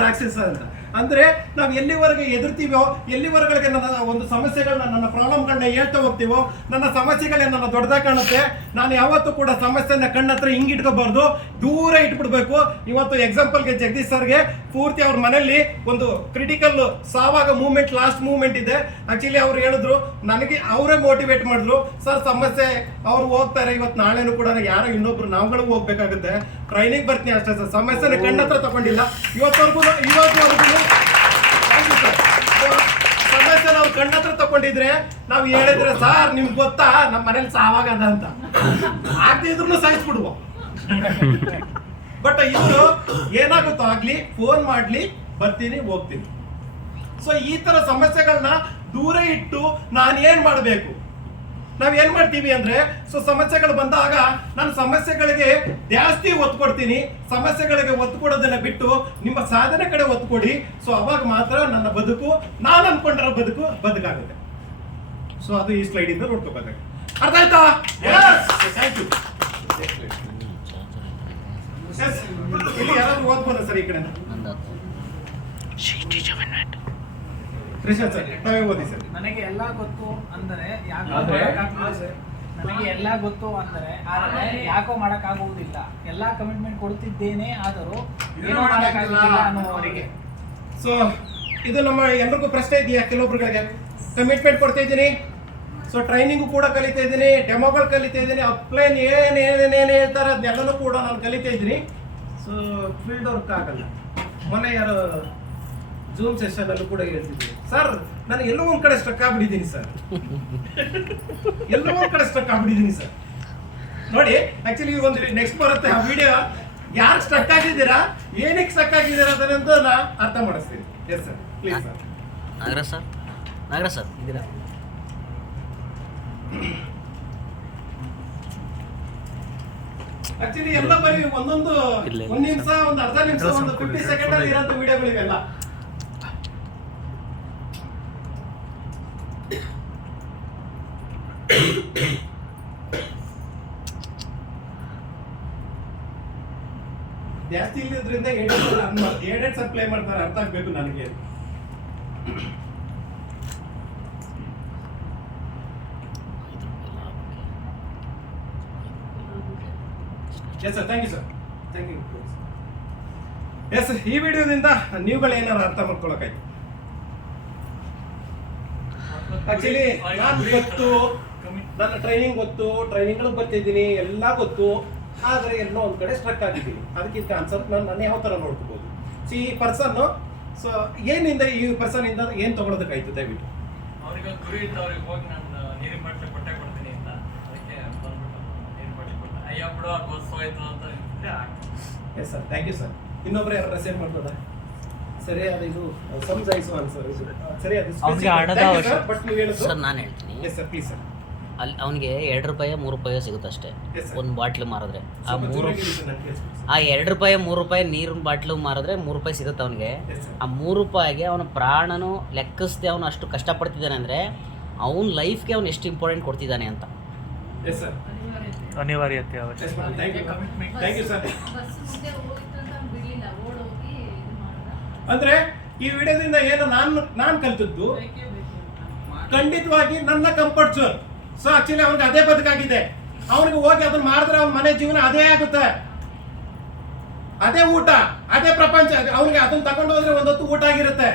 ರಾಕ್ಷಸ ಅಂತ. ಅಂದ್ರೆ ನಾವು ಎಲ್ಲಿವರೆಗೆ ಎದುರ್ತೀವೋ, ಎಲ್ಲಿವರೆಗೆ ನನ್ನ ಒಂದು ಸಮಸ್ಯೆಗಳನ್ನ, ನನ್ನ ಪ್ರಾಬ್ಲಮ್ಗಳನ್ನ ಹೇಳ್ತಾ ಹೋಗ್ತೀವೋ, ನನ್ನ ಸಮಸ್ಯೆಗಳೇ ನನ್ನ ದೊಡ್ಡದಾಗಿ ಕಾಣುತ್ತೆ. ನಾನು ಯಾವತ್ತೂ ಕೂಡ ಸಮಸ್ಯೆನ ಕಣ್ಣತ್ರ ಹಿಂಗಿಟ್ಕೋಬಾರ್ದು, ದೂರ ಇಟ್ಬಿಡ್ಬೇಕು. ಇವತ್ತು ಎಕ್ಸಾಂಪಲ್ಗೆ ಜಗದೀಶ್ ಸರ್ಗೆ ಪೂರ್ತಿ ಅವ್ರ ಮನೆಯಲ್ಲಿ ಒಂದು ಕ್ರಿಟಿಕಲ್ ಸಾವಾಗ ಮೂವ್ಮೆಂಟ್, ಲಾಸ್ಟ್ ಮೂವ್ಮೆಂಟ್ ಇದೆ. ಆಕ್ಚುಲಿ ಅವ್ರು ಹೇಳಿದ್ರು ನನಗೆ, ಅವರೇ ಮೋಟಿವೇಟ್ ಮಾಡಿದ್ರು. ಸರ್ ಸಮಸ್ಯೆ ಅವ್ರು ಹೋಗ್ತಾರೆ, ಇವತ್ತು ನಾಳೆನೂ ಕೂಡ ಯಾರೋ ಇನ್ನೊಬ್ರು ನಾವುಗಳು ಹೋಗ್ಬೇಕಾಗುತ್ತೆ. ಟ್ರೈನಿಂಗ್ ಬರ್ತೀನಿ ಅಷ್ಟೇ ಸರ್, ಸಮಸ್ಯೆನ ಕಣ್ಣತ್ರ ತಗೊಂಡಿಲ್ಲ ಇವತ್ತವರೆಗೂ. ಸಮಸ್ಯೆ ನಾವು ಕಣ್ಣತ್ರ ತಗೊಂಡಿದ್ರೆ ನಾವು ಹೇಳಿದ್ರೆ ಸರ್ ನಿಮ್ಗೆ ಗೊತ್ತಾ ನಮ್ಮ ಮನೇಲಿ ಸಾವಾಗದ ಅಂತ ಆಗ್ತಿದ್ರು ಸಾಯಿಸ್ಬಿಡುವ. ಬಟ್ ಇವರು ಏನಾಗುತ್ತೋ ಆಗ್ಲಿ, ಫೋನ್ ಮಾಡ್ಲಿ, ಬರ್ತೀನಿ, ಹೋಗ್ತೀನಿ. ಸೊ ಈ ತರ ಸಮಸ್ಯೆಗಳನ್ನ ದೂರ ಇಟ್ಟು ನಾನು ಏನ್ ಮಾಡ್ಬೇಕು, ನಾವ್ ಏನ್ ಮಾಡ್ತೀವಿ ಅಂದ್ರೆ ಸೊ ಸಮಸ್ಯೆಗಳು ಬಂದಾಗ ನಾನು ಸಮಸ್ಯೆಗಳಿಗೆ ಜಾಸ್ತಿ ಒತ್ತು ಕೊಡ್ತೀನಿ. ಸಮಸ್ಯೆಗಳಿಗೆ ಒತ್ತು ಕೊಡೋದನ್ನ ಬಿಟ್ಟು ನಿಮ್ಮ ಸಾಧನೆ ಕಡೆ ಒತ್ತು ಕೊಡಿ. ಸೊ ಅವಾಗ ಮಾತ್ರ ನನ್ನ ಬದುಕು, ನಾನು ಅನ್ಕೊಂಡಿರೋ ಬದುಕಾಗುತ್ತೆ. ಸೊ ಅದು ಈ ಸ್ಲೈಡ್ ಇಂದ ನೋಡ್ಕೋಬೇಕಾಗುತ್ತೆ. ಅರ್ಥ ಆಯ್ತಾ? Thank you. ಇಲ್ಲಿ ಯಾರಾದ್ರೂ ಓದ್ಬೋದಾ ಸರ್ ಈ ಕಡೆ? ಕೃಷ್ಣ ಸರ್ ತಾವೇ ಓದಿ ಸರ್. ನನಗೆ ಎಲ್ಲ ಗೊತ್ತು ಅಂದರೆ ನನಗೆ ಎಲ್ಲ ಗೊತ್ತು ಅಂದರೆ ಆದರೆ ಯಾಕೋ ಮಾಡೋಕ್ಕಾಗುವುದಿಲ್ಲ. ಎಲ್ಲ ಕಮಿಟ್ಮೆಂಟ್ ಕೊಡ್ತಿದ್ದೇನೆ, ಆದರೂ ಏನೋ ಮಾಡೋಕ್ಕಾಗುತ್ತಿಲ್ಲ ಅನ್ನುವವರಿಗೆ. ಸೊ ಇದು ನಮ್ಮ ಎಲ್ರಿಗೂ ಪ್ರಶ್ನೆ ಇದೆಯಾ? ಕೆಲವೊಬ್ರುಗಳಿಗೆ ಕಮಿಟ್ಮೆಂಟ್ ಕೊಡ್ತಾ ಇದ್ದೀನಿ, ಸೊ ಟ್ರೈನಿಂಗು ಕೂಡ ಕಲಿತಾ ಇದ್ದೀನಿ, ಡೆಮೋಗಳು ಕಲಿತಾ ಇದ್ದೀನಿ, ಅಪ್ಲೈನ್ ಏನೇನೇನೇನು ಹೇಳ್ತಾರೆ ಅದನ್ನೆಲ್ಲನೂ ಕೂಡ ನಾನು ಕಲಿತಾ ಇದ್ದೀನಿ. ಸೊ ಫೀಲ್ಡ್ ವರ್ಕ್ ಆಗಲ್ಲ. ಮೊನ್ನೆ ಯಾರು ಜೂಮ್ ಸೆಷನ್ ಅಲ್ಲೂ ಕೂಡ ಹೇಳ್ತಿದ್ವಿ, ಸರ್ ನಾನು ಎಲ್ಲೋ ಒಂದ್ ಕಡೆ ಸ್ಟ್ರಕ್ ಆಗ್ಬಿಟ್ಟಿದ್ದೀನಿ ಸರ್, ಎಲ್ಲೋ ಒಂದ್ ಕಡೆ ಸ್ಟ್ರಕ್ ಆಗ್ಬಿಟ್ಟಿದ್ದೀನಿ ಸರ್. ನೋಡಿ ಆಕ್ಚುಲಿ ಒಂದು ನೆಕ್ಸ್ಟ್ ಬರುತ್ತೆ ಆ ವಿಡಿಯೋ, ಯಾರು ಸ್ಟ್ರಕ್ ಆಗಿದ್ದೀರಾ, ಏನಕ್ಕೆ ಸ್ಟ್ರಕ್ ಆಗಿದ್ದೀರಾ ಅಂತ ಅರ್ಥ ಮಾಡಿಸ್ತೀನಿ. S sir. Please sir. Nagaraj sir ಇದ್ದೀರಾ? ಆಕ್ಚುಲಿ ಎಲ್ಲ ಬರೀ ಒಂದೊಂದು ಇಲ್ಲ. ಒಂದ್ ನಿಮಿಷ, ಒಂದು ಅರ್ಧ ನಿಮಿಷ, ಒಂದು 50 ಸೆಕೆಂಡ್ ಅಲ್ಲಿ ಇರೋಂಥ ವಿಡಿಯೋಗಳಿವೆಲ್ಲ. ಜಾಸ್ತಿ ಇಲ್ಲದ್ರಿಂದ ಏಡೆಡ್ ಸರ್ ಪ್ಲೇ ಮಾಡ್ತಾರೆ, ಅರ್ಥ ಆಗ್ಬೇಕು ನನಗೆ. Yes sir, thank you sir, thank you. Yes, ಈ ವಿಡಿಯೋದಿಂದ ನೀವುಗಳು ಏನಾರು ಅರ್ಥ ಮಾಡ್ಕೊಳಕಾಯ್ತು. ಆಕ್ಚುಲಿ ನಾನು ಗೊತ್ತು, ನನ್ನ ಟ್ರೈನಿಂಗ್ ಗೊತ್ತು, ಟ್ರೈನಿಂಗ್ ಬರ್ತಿದ್ದೀನಿ, ಎಲ್ಲ ಗೊತ್ತು, ಆದರೆ ಎಲ್ಲೋ ಒಂದ್ ಕಡೆ ಸ್ಟ್ರಕ್ ಆಗಿದ್ದೀನಿ. ಅದಕ್ಕಿಂತ ಆನ್ಸರ್ ನಾನು ಯಾವ ಥರ ನೋಡ್ಕೋಬಹುದು. ಈ ಪರ್ಸನ್, ಸೊ ಏನಿಂದ ಈ ಪರ್ಸನ್ ಇಂದ ಏನು ತಗೊಳೋದಕ್ಕಾಯ್ತು? ದಯವಿಟ್ಟು ಅವ್ರಿಗೆ ಗುರಿ ಇದ್ದವ್ರಿಗೆ ಹೋಗಿ ನಾನು ನೀರಿನ ಬಾಟ್ಲಿ ಕೊಟ್ಟೆ ಕೊಡ್ತೀನಿ ಅಂತ, ಅದಕ್ಕೆ ಬಂದ್ಬಿಟ್ಟು ನೀರಿನ ಬಾಟ್ಲಿ ಕೊಟ್ಟೆ. ಅಯ್ಯೋ ಬಿಡು ಅದು ಹೋಯ್ತು ಅಂತ ಇದ್ರೆ yes sir, thank you sir. ಇನ್ನೊಬ್ರು ಯಾರು ರೆಸೇಟ್ ಮಾಡ್ಬೋದಾ? ಸರಿಯಾದ ಇದು ಸಮಜಾಯಿಸುವ ಆನ್ಸರ್ ಇದು ಸರಿಯಾದ ಅವ್ನಿಗೆ ಆಡೋದ ಅವಶ್ಯ- ಬಟ್ ನೀವು ಹೇಳೋದು. ಸರ್ ನಾನು ಹೇಳ್ತೀನಿ, ಎಸ್ ಸರ್, ಪ್ಲೀಸ್ ಸರ್. ಅಲ್ಲಿ ಅವನಿಗೆ 2 ರೂಪಾಯಿ 3 ರೂಪಾಯಿ ಸಿಗುತ್ತೆ ಅಷ್ಟೇ Yes, sir. ಒಂದು ಬಾಟ್ಲು ಮಾರಿದ್ರೆ. ಆ ಸ್ವಲ್ಪ 3 ಜೋರಾಗಿ ಹೇಳಿ ಸರ್, ನನಗೆ ಕೇಳಿಸ್ಬೇಕು. ಆ 2 ರೂಪಾಯಿ 3 ರೂಪಾಯಿ ನೀರಿನ ಬಾಟ್ಲು ಮಾರಿದ್ರೆ 3 ರೂಪಾಯಿ ಸಿಗುತ್ತೆ ಅವನಿಗೆ. Yes, sir. ಆ 3 ರೂಪಾಯಿಗೆ ಅವನ ಪ್ರಾಣನು ಲೆಕ್ಕಿಸದೆ ಅವನು ಅಷ್ಟು ಕಷ್ಟಪಡ್ತಿದ್ದಾನೆ ಅಂದರೆ ಅವನ ಲೈಫ್ಗೆ ಅವನು ಎಷ್ಟು ಇಂಪಾರ್ಟೆಂಟ್ ಕೊಡ್ತಿದ್ದಾನೆ ಅಂತ. ಎಸ್ ಸರ್, ಅನಿವಾರ್ಯತೆ ಎಸ್ ಅವಶ್ಯಕ. Madam, thank you, thank you sir. ಅಂದ್ರೆ ಈ ವಿಡಿಯೋದಿಂದ ಏನು ನಾನು ಕಲ್ತದ್ದು, ಖಂಡಿತವಾಗಿ ನನ್ನ ಕಂಫರ್ಟ್ ಝೋನ್. ಸೊ ಆಕ್ಚುಲಿ ಅವ್ನಿಗೆ ಅದೇ ಬದುಕಾಗಿದೆ. ಅವ್ನಿಗೆ ಹೋಗಿ ಅದನ್ನ ಮಾಡಿದ್ರೆ ಅವ್ನ ಮನೆ ಜೀವನ ಅದೇ ಆಗುತ್ತೆ, ಅದೇ ಊಟ, ಅದೇ ಪ್ರಪಂಚ. ಅವ್ನಿಗೆ ಅದನ್ನ ತಗೊಂಡು ಹೋದ್ರೆ ಒಂದೊತ್ತು ಊಟ ಆಗಿರುತ್ತೆ.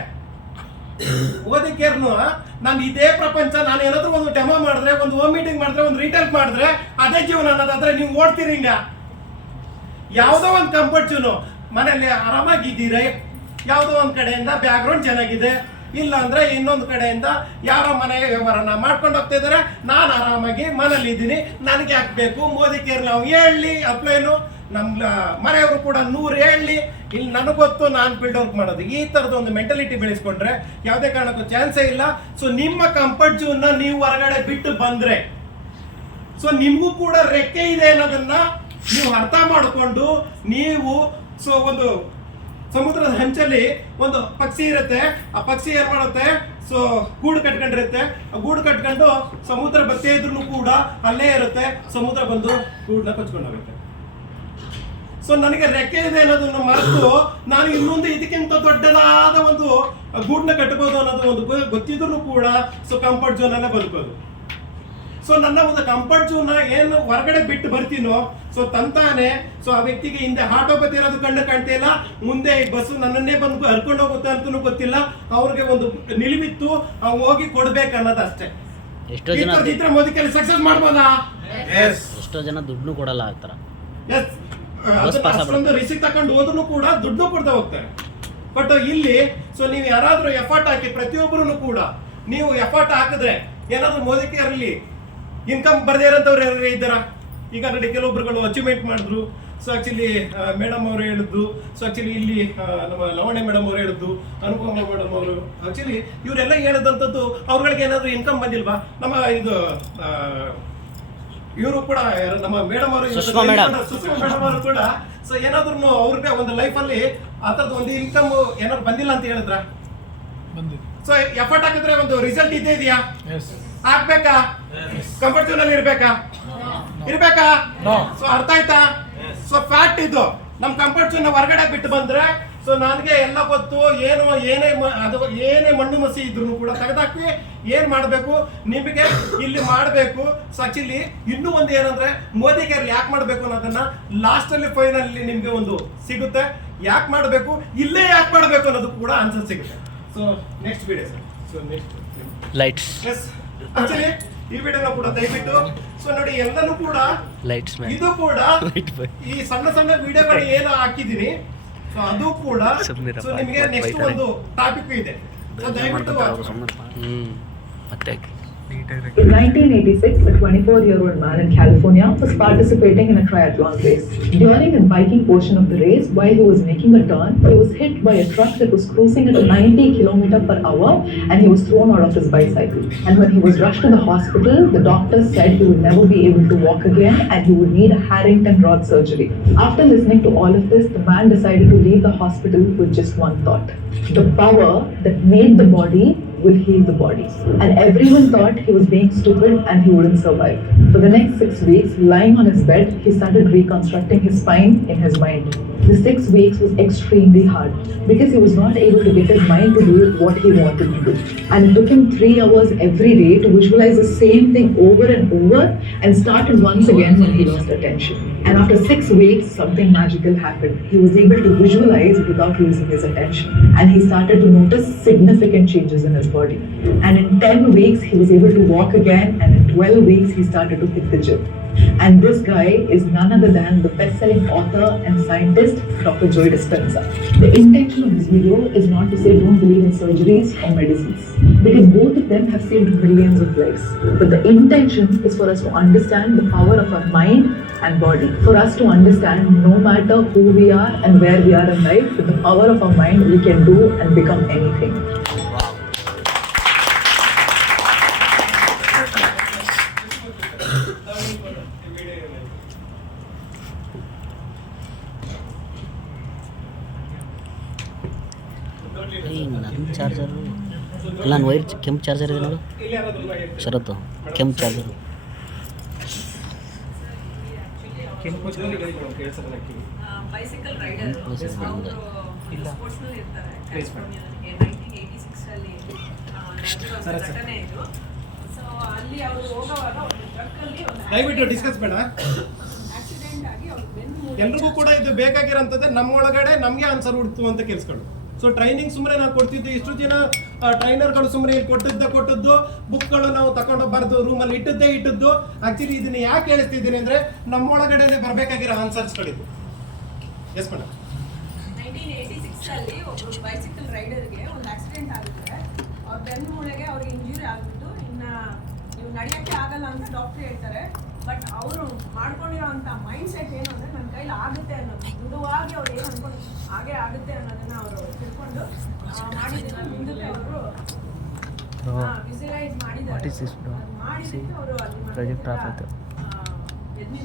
ಓದಿಕೇರ್ನು ನಾನು ಇದೇ ಪ್ರಪಂಚ, ನಾನು ಏನಾದ್ರೂ ಒಂದು ಡೆಮೋ ಮಾಡಿದ್ರೆ, ಒಂದು ಹೋಮ್ ಮೀಟಿಂಗ್ ಮಾಡಿದ್ರೆ, ಒಂದು ರೀಟೇಲ್ ಮಾಡಿದ್ರೆ ಅದೇ ಜೀವನ ಅನ್ನೋದಾದ್ರೆ ನೀವು ಓಡ್ತೀರಿ. ಹಿಂಗ ಯಾವುದೋ ಒಂದು ಕಂಫರ್ಟ್ ಝೋನು, ಮನೆಯಲ್ಲಿ ಆರಾಮಾಗಿದ್ದೀರಿ, ಯಾವುದೋ ಒಂದು ಕಡೆಯಿಂದ ಬ್ಯಾಕ್ಗ್ರೌಂಡ್ ಚೆನ್ನಾಗಿದೆ, ಇಲ್ಲ ಅಂದ್ರೆ ಇನ್ನೊಂದು ಕಡೆಯಿಂದ ಯಾರೋ ಮನೆ ವ್ಯವಹಾರನ ಮಾಡ್ಕೊಂಡು ಹೋಗ್ತಾ ಇದಾರೆ, ನಾನು ಆರಾಮಾಗಿ ಮನೇಲಿ ಇದ್ದೀನಿ, ನನಗೆ ಹಾಕ್ಬೇಕು ಮೋದಿ ಕೇರ್. ನಾವು ಹೇಳಿ ಅಪ್ಲೈನು, ನಮ್ಮ ಮನೆಯವರು ಕೂಡ 100 ಹೇಳಿ, ಇಲ್ಲಿ ನನಗೆ ಗೊತ್ತು, ನಾನು ಫೀಲ್ಡ್ ವರ್ಕ್ ಮಾಡೋದು. ಈ ಥರದ ಒಂದು ಮೆಂಟಾಲಿಟಿ ಬೆಳೆಸ್ಕೊಂಡ್ರೆ ಯಾವುದೇ ಕಾರಣಕ್ಕೂ ಚಾನ್ಸೇ ಇಲ್ಲ. ಸೊ ನಿಮ್ಮ ಕಂಫರ್ಟ್ ಝೋನ್ನ ನೀವು ಹೊರಗಡೆ ಬಿಟ್ಟು ಬಂದ್ರೆ, ಸೊ ನಿಮಗೂ ಕೂಡ ರೆಕ್ಕೆ ಇದೆ ಅನ್ನೋದನ್ನ ನೀವು ಅರ್ಥ ಮಾಡಿಕೊಂಡು, ನೀವು ಸೊ ಒಂದು ಸಮುದ್ರದ ಹಂಚಲ್ಲಿ ಒಂದು ಪಕ್ಷಿ ಇರುತ್ತೆ, ಆ ಪಕ್ಷಿ ಏನ್ ಮಾಡುತ್ತೆ, ಸೊ ಗೂಡು ಕಟ್ಕೊಂಡಿರುತ್ತೆ. ಆ ಗೂಡು ಕಟ್ಕೊಂಡು ಸಮುದ್ರ ಬತ್ತೇ ಇದ್ರೂ ಕೂಡ ಅಲ್ಲೇ ಇರುತ್ತೆ, ಸಮುದ್ರ ಬಂದು ಗೂಡನ್ನ ಕಚ್ಕೊಂಡೋಗುತ್ತೆ. ಸೊ ನನಗೆ ರೆಕ್ಕೆ ಇದೆ ಅನ್ನೋದನ್ನ ಮರೆತು ನಾನು ಇನ್ನೊಂದು ಇದಕ್ಕಿಂತ ದೊಡ್ಡದಾದ ಒಂದು ಗೂಡನ್ನ ಕಟ್ಟಬಹುದು ಅನ್ನೋದು ಒಂದು ಗೊತ್ತಿದ್ರು ಕೂಡ ಸೊ ಕಂಫರ್ಟ್ ಝೋನ್ ಅಲ್ಲೇ ಬದುಕೋದು. ಸೊ ನನ್ನ ಒಂದು ಕಂಫರ್ಟ್ ಝೋನ್ ಏನು ಹೊರಗಡೆ ಬಿಟ್ಟು ಬರ್ತೀನೋ, ಸೊ ತಂತಾನೆ ಸೊ ಆ ವ್ಯಕ್ತಿಗೆ ಹಿಂದೆ ಆಟೋ ಬತ್ತಿರೋದು ಕಣ್ಣು ಕಾಣ್ತಿಲ್ಲ, ಮುಂದೆ ಬಸ್ ನನ್ನನ್ನೇ ಬಂದು ಹರ್ಕೊಂಡು ಹೋಗುತ್ತೆ ಅಂತಲೂ ಗೊತ್ತಿಲ್ಲ. ಅವ್ರಿಗೆ ಒಂದು ನಿಲುವಿತ್ತು, ಅವ್ನು ಹೋಗಿ ಕೊಡ್ಬೇಕು ಅನ್ನೋದು ಅಷ್ಟೇ. ಎಷ್ಟೋ ಜನ ಇತರ ಮೋದಿಕಲ್ಲಿ ಸಕ್ಸಸ್ ಮಾಡ್ಬೋದಾ? ಎಷ್ಟೋ ಜನ ದುಡ್ಡು ಕೊಡಲ್ಲ ಆ ಥರ. ಎಸ್, ಅಷ್ಟೊಂದು ರಿಸಿಕ್ ತಗೊಂಡು ಹೋದ್ರು ಕೂಡ ದುಡ್ಡು ಕೊಡ್ತಾ ಹೋಗ್ತಾರೆ. ಬಟ್ ಇಲ್ಲಿ ಸೊ ನೀವು ಯಾರಾದ್ರೂ ಎಫರ್ಟ್ ಹಾಕಿ, ಪ್ರತಿಯೊಬ್ಬರು ಕೂಡ ನೀವು ಎಫರ್ಟ್ ಹಾಕಿದ್ರೆ ಏನಾದ್ರೂ ಮೋದಿಕೆ ಇರಲಿ, ಇನ್ಕಮ್ ಬರ್ದೇ ಇರೋಂಥವ್ರು ಯಾರು ಇದ್ದಾರಾ? ಈಗ ಆಲ್ರೆಡಿ ಕೆಲವೊಬ್ರುಗಳು ಅಚೀವ್ಮೆಂಟ್ ಮಾಡಿದ್ರು. ಸೊ ಆಕ್ಚುಲಿ ಮೇಡಮ್ ಅವರು ಹೇಳಿದ್ದು, ಸೊ ಆಕ್ಚುಲಿ ಇಲ್ಲಿ ನಮ್ಮ ಲವಣ್ಯ ಮೇಡಮ್ ಅವರು ಹೇಳಿದ್ದು, ಅನುಪಮ ಮೇಡಮ್ ಅವರು, ಆಕ್ಚುಲಿ ಇವರೆಲ್ಲ ಹೇಳಿದಂಥದ್ದು ಅವ್ರಗಳಿಗೆ ಏನಾದ್ರು ಇನ್ಕಮ್ ಬಂದಿಲ್ವಾ? ನಮ್ಮ ಇದು ಇವರು ಕೂಡ ನಮ್ಮ ಮೇಡಮ್ ಅವರು, ಸುಷ್ಮಾ ಮೇಡಮ್ ಅವರು ಕೂಡ ಸೊ ಏನಾದ್ರು ಅವ್ರಿಗೆ ಒಂದು ಲೈಫಲ್ಲಿ ಆ ಥರದ್ದು ಒಂದು ಇನ್ಕಮ್ ಏನಾದ್ರು ಬಂದಿಲ್ಲ ಅಂತ ಹೇಳಿದ್ರ? ಸೊ ಎಫರ್ಟ್ ಹಾಕಿದ್ರೆ ಒಂದು ರಿಸಲ್ಟ್ ಇದ್ದೇ ಇದೆಯಾ? ಆಗ್ಬೇಕಾ? ಕಂಫರ್ಟ್ ಝೋನ್ ಅಲ್ಲಿ ಇರ್ಬೇಕಾ? ಸೊ ಅರ್ಥ ಆಯ್ತಾ? ಸೊ ಫ್ಯಾಕ್ಟ್ ಇದು. ನಮ್ ಕಂಫರ್ಟ್ ಝೋನ್ ಹೊರಗಡೆ ಬಿಟ್ಟು ಬಂದ್ರೆ ಸೊ ನನಗೆ ಎಲ್ಲ ಗೊತ್ತು, ಏನೇ ಮಣ್ಣು ಮಸಿ ಇದ್ರು ಕೂಡ ತೆಗೆದಾಕಿ ಏನ್ ಮಾಡ್ಬೇಕು, ನಿಮಗೆ ಇಲ್ಲಿ ಮಾಡ್ಬೇಕು. ಸೊ ಆಕ್ಚುಲಿ ಇನ್ನೂ ಒಂದು ಏನಂದ್ರೆ ಮೋದಿ ಕೇರ್ ಯಾಕೆ ಮಾಡ್ಬೇಕು ಅನ್ನೋದನ್ನ ಲಾಸ್ಟ್ ಅಲ್ಲಿ ಫೈನಲ್ ನಿಮ್ಗೆ ಒಂದು ಸಿಗುತ್ತೆ. ಯಾಕೆ ಮಾಡ್ಬೇಕು, ಇಲ್ಲೇ ಯಾಕೆ ಮಾಡ್ಬೇಕು ಅನ್ನೋದು ಕೂಡ ಆನ್ಸರ್ ಸಿಗುತ್ತೆ. So next video sir. So next lights yes, actually ಈ ವಿಡಿಯೋನ ಕೂಡ ದಯವಿಟ್ಟು ಸೊ ನೋಡಿ, ಎಲ್ಲನೂ ಕೂಡ ಲೈಟ್ಸ್ ಮ್ಯಾನ್ ಇದು ಕೂಡ ಈ ಸಣ್ಣ ಸಣ್ಣ ವಿಡಿಯೋಗಳು ಏನು ಹಾಕಿದೀನಿ, ಸೊ ಅದು ಕೂಡ ಸೊ ನಿಮಗೆ ನೆಕ್ಸ್ಟ್ ಒಂದು ಟಾಪಿಕ್ ಇದೆ. ಸೊ ದಯವಿಟ್ಟು ಮತ್ತೆ In 1986, a 24-year-old man in California was participating in a triathlon race. During the biking portion of the race, while he was making a turn, he was hit by a truck that was cruising at 90 km/h and he was thrown out of his bicycle. And when he was rushed to the hospital, the doctors said he would never be able to walk again and he would need a Harrington rod surgery. After listening to all of this, the man decided to leave the hospital with just one thought. The power that made the body will heal the body. And everyone thought he was being stupid and he wouldn't survive. For the next 6 weeks, lying on his bed, he started reconstructing his spine in his mind. The 6 weeks was extremely hard because he was not able to get his mind to do what he wanted to do. And it took him 3 hours every day to visualize the same thing over and over and started once again when he lost attention. And after 6 weeks, something magical happened. He was able to visualize without losing his attention. And he started to notice significant changes in his body. And in 10 weeks, he was able to walk again. And in 12 weeks, he started to hit the gym. And this guy is none other than the best-selling author and scientist, Dr. Joe Dispenza. The intention of this video is not to say don't believe in surgeries or medicines, because both of them have saved millions of lives. But the intention is for us to understand the power of our mind and body. For us to understand no matter who we are and where we are in life, with the power of our mind, we can do and become anything. ನನ್ನ charger ಇಲ್ಲ, ನಾನು wire ಕೆಂಪು charger ಇದೆ ನೋಡು ಶರತ್ತು, ಕೆಂಪು charger. Bicycle rider ಇಲ್ಲ. ಸ್ಪೋರ್ಟ್ಸ್ನಲ್ಲಿ ಇರ್ತಾರೆ. ಕ್ಯಾಲಿಫೋರ್ನಿಯಾದಲ್ಲಿ 1986 ಅಲ್ಲಿ ನಡೆದಿರೋ ಘಟನೆ ಇದು. ಸೊ ಅಲ್ಲಿ ಅವರು ಹೋಗುವಾಗ ಒಂದು ಟ್ರಕ್ಕಲ್ಲಿ ದಯವಿಟ್ಟು ಡಿಸ್ಕಸ್ ಬೇಡ. ಆಕ್ಸಿಡೆಂಟ್ ಆಗಿ ಅವ್ರು ಬೆನ್ನು ಎಲ್ರಿಗೂ ಕೂಡ ಇದು ಬೇಕಾಗಿರೋಂಥದ್ದೇ ನಮ್ಮೊಳಗಡೆ ನಮಗೆ ಆನ್ಸರ್ ಹುಡ್ತು ಅಂತ ಕೇಳಿಸ್ಕೊಂಡು. ಸೊ ಟ್ರೈನಿಂಗ್ ಸುಮ್ಮನೆ ನಾವು ಕೊಡ್ತಿದ್ದೆ, ಇಷ್ಟು ದಿನ ಟ್ರೈನರ್ಗಳು ಸುಮ್ಮನೆ ಇಲ್ಲಿ ಕೊಟ್ಟದ್ದು ಬುಕ್ಗಳು ನಾವು ತಗೊಂಡು ಬರೆದು ರೂಮಲ್ಲಿ ಇಟ್ಟದ್ದು. ಆಕ್ಚುಲಿ ಇದನ್ನ ಯಾಕೆ ಹೇಳ್ತಿದ್ದೀನಿ ಅಂದ್ರೆ ನಮ್ಮೊಳಗಡೆನೆ ಬರಬೇಕಾಗಿರೋ ಆನ್ಸರ್ಸ್ಗಳಿದ್ದು. Yes madam. 1986 ಅಲ್ಲಿ ಒಬ್ಬರು ಬೈಸಿಕಲ್ ರೈಡರ್ಗೆ ಒಂದು ಆಕ್ಸಿಡೆಂಟ್ ಆಗುತ್ತೆ. ಅವ್ರ ಬೆನ್ನು ಮೂಳೆಗೆ ಅವ್ರಿಗೆ ಇಂಜುರಿ ಆಗ್ಬಿಟ್ಟು ನೀವು ನಡೆಯೋಕ್ಕೆ ಆಗಲ್ಲ ಅಂತ ಡಾಕ್ಟರ್ ಹೇಳ್ತಾರೆ. ಬಟ್ ಅವರು ಮಾಡ್ಕೊಂಡಿರೋ ಅಂಥ ಮೈಂಡ್ ಸೆಟ್ ಏನು ಅಂದರೆ ನನ್ನ ಕೈಲಿ ಆಗುತ್ತೆ ಅನ್ನೋದು, ಮೃದುವಾಗಿ ಅವ್ರು ಏನು ಅನ್ಕೊಂಡು ಹಾಗೆ ಆಗುತ್ತೆ ಅನ್ನೋದನ್ನು ಅವರು ತಿಳ್ಕೊಂಡು ಮಾಡಿದ್ದನ್ನ ಮುಂದಕ್ಕೆ ಅವರು ವಿಸುವಲೈಸ್ ಮಾಡಿದ್ದಾರೆ. ಮಾಡಿದ್ದಕ್ಕೆ ಅವರು ಅಲ್ಲಿ